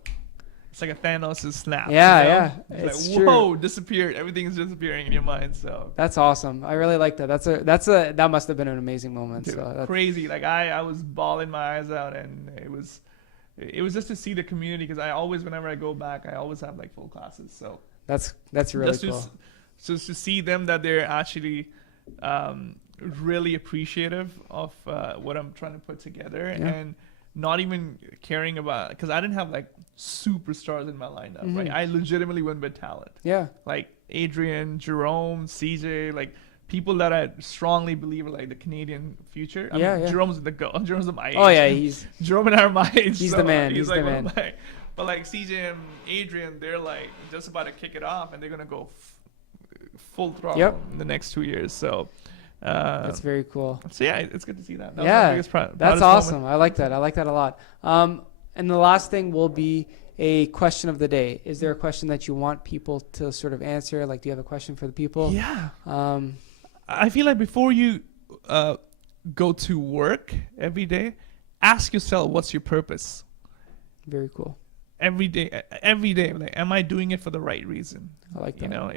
It's like a Thanos' snap. Yeah, you know? yeah, It's it's like, true. whoa, disappeared. Everything is disappearing in your mind. So That's awesome. I really like that. That must have been an amazing moment. dude, So that's, crazy. Like I was bawling my eyes out, and it was just to see the community, because I always, whenever I go back, I always have like full classes. So that's really just cool. just to see them, that they're actually really appreciative of what I'm trying to put together, Yeah. and not even caring about, because I didn't have like superstars in my lineup, right? I legitimately went with talent, Yeah, like Adrian, Jerome, CJ, like people that I strongly believe are like the Canadian future. I Yeah, mean, yeah. Jerome's the go. Jerome's my age. Oh yeah, he's Jerome and I are my age. He's so the man, He's he's like the one of man. my- but like CJ and Adrian, they're like just about to kick it off, and they're gonna go full throttle Yep. in the next 2 years. So That's very cool. so yeah, it's good to see that. That was my Yeah, biggest that's proudest awesome. moment. I like that. I like that a lot. And the last thing will be a question of the day. Is there a question that you want people to sort of answer? Like, do you have a question for the people? Yeah. Um, I feel like before you go to work every day, ask yourself, what's your purpose? very cool. Every day, like, am I doing it for the right reason? I like that. You know,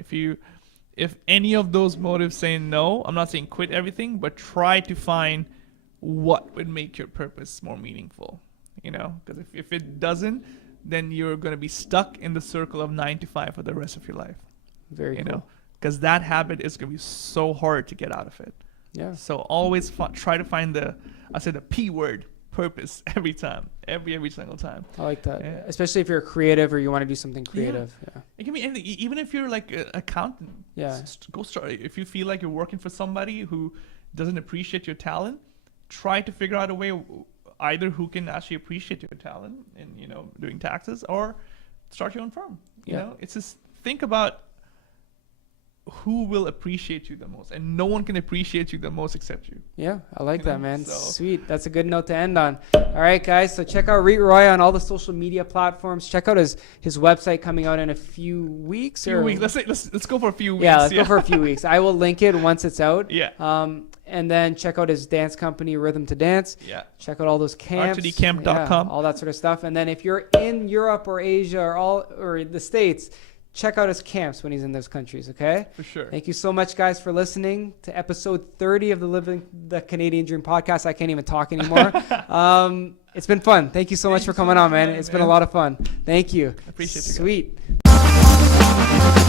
if any of those motives say no, I'm not saying quit everything, but try to find what would make your purpose more meaningful. You know, because if it doesn't, then you're going to be stuck in the circle of 9 to 5 for the rest of your life. Very You cool. know, because that habit is going to be so hard to get out of it. Yeah. So always try to find the P word, purpose, every time, every single time. I like that. Yeah. Especially if you're creative or you want to do something creative. Yeah. It can be anything, even if you're like an accountant. Yeah. Go start. If you feel like you're working for somebody who doesn't appreciate your talent, try to figure out a way either who can actually appreciate your talent in, you know, doing taxes, or start your own firm. You Yeah. know, it's just think about who will appreciate you the most, and no one can appreciate you the most except you. Yeah, I like You that, know, man. so- Sweet. That's a good note to end on. All right, guys. So check out Reet Roy on all the social media platforms. Check out his website coming out in a few weeks. Few weeks. Let's go for a few weeks. Yeah, let's go for a few weeks. I will link it once it's out. Yeah. And then check out his dance company, Rhythm to Dance. Yeah. Check out all those camps. R2Dcamp.com. all that sort of stuff. And then if you're in Europe or Asia or the States, check out his camps when he's in those countries, okay? For sure. Thank you so much, guys, for listening to episode 30 of the Living the Canadian Dream podcast. I can't even talk anymore. It's been fun. Thank you so much for coming on, man. It's been a lot of fun. Thank you. Appreciate you guys. Sweet.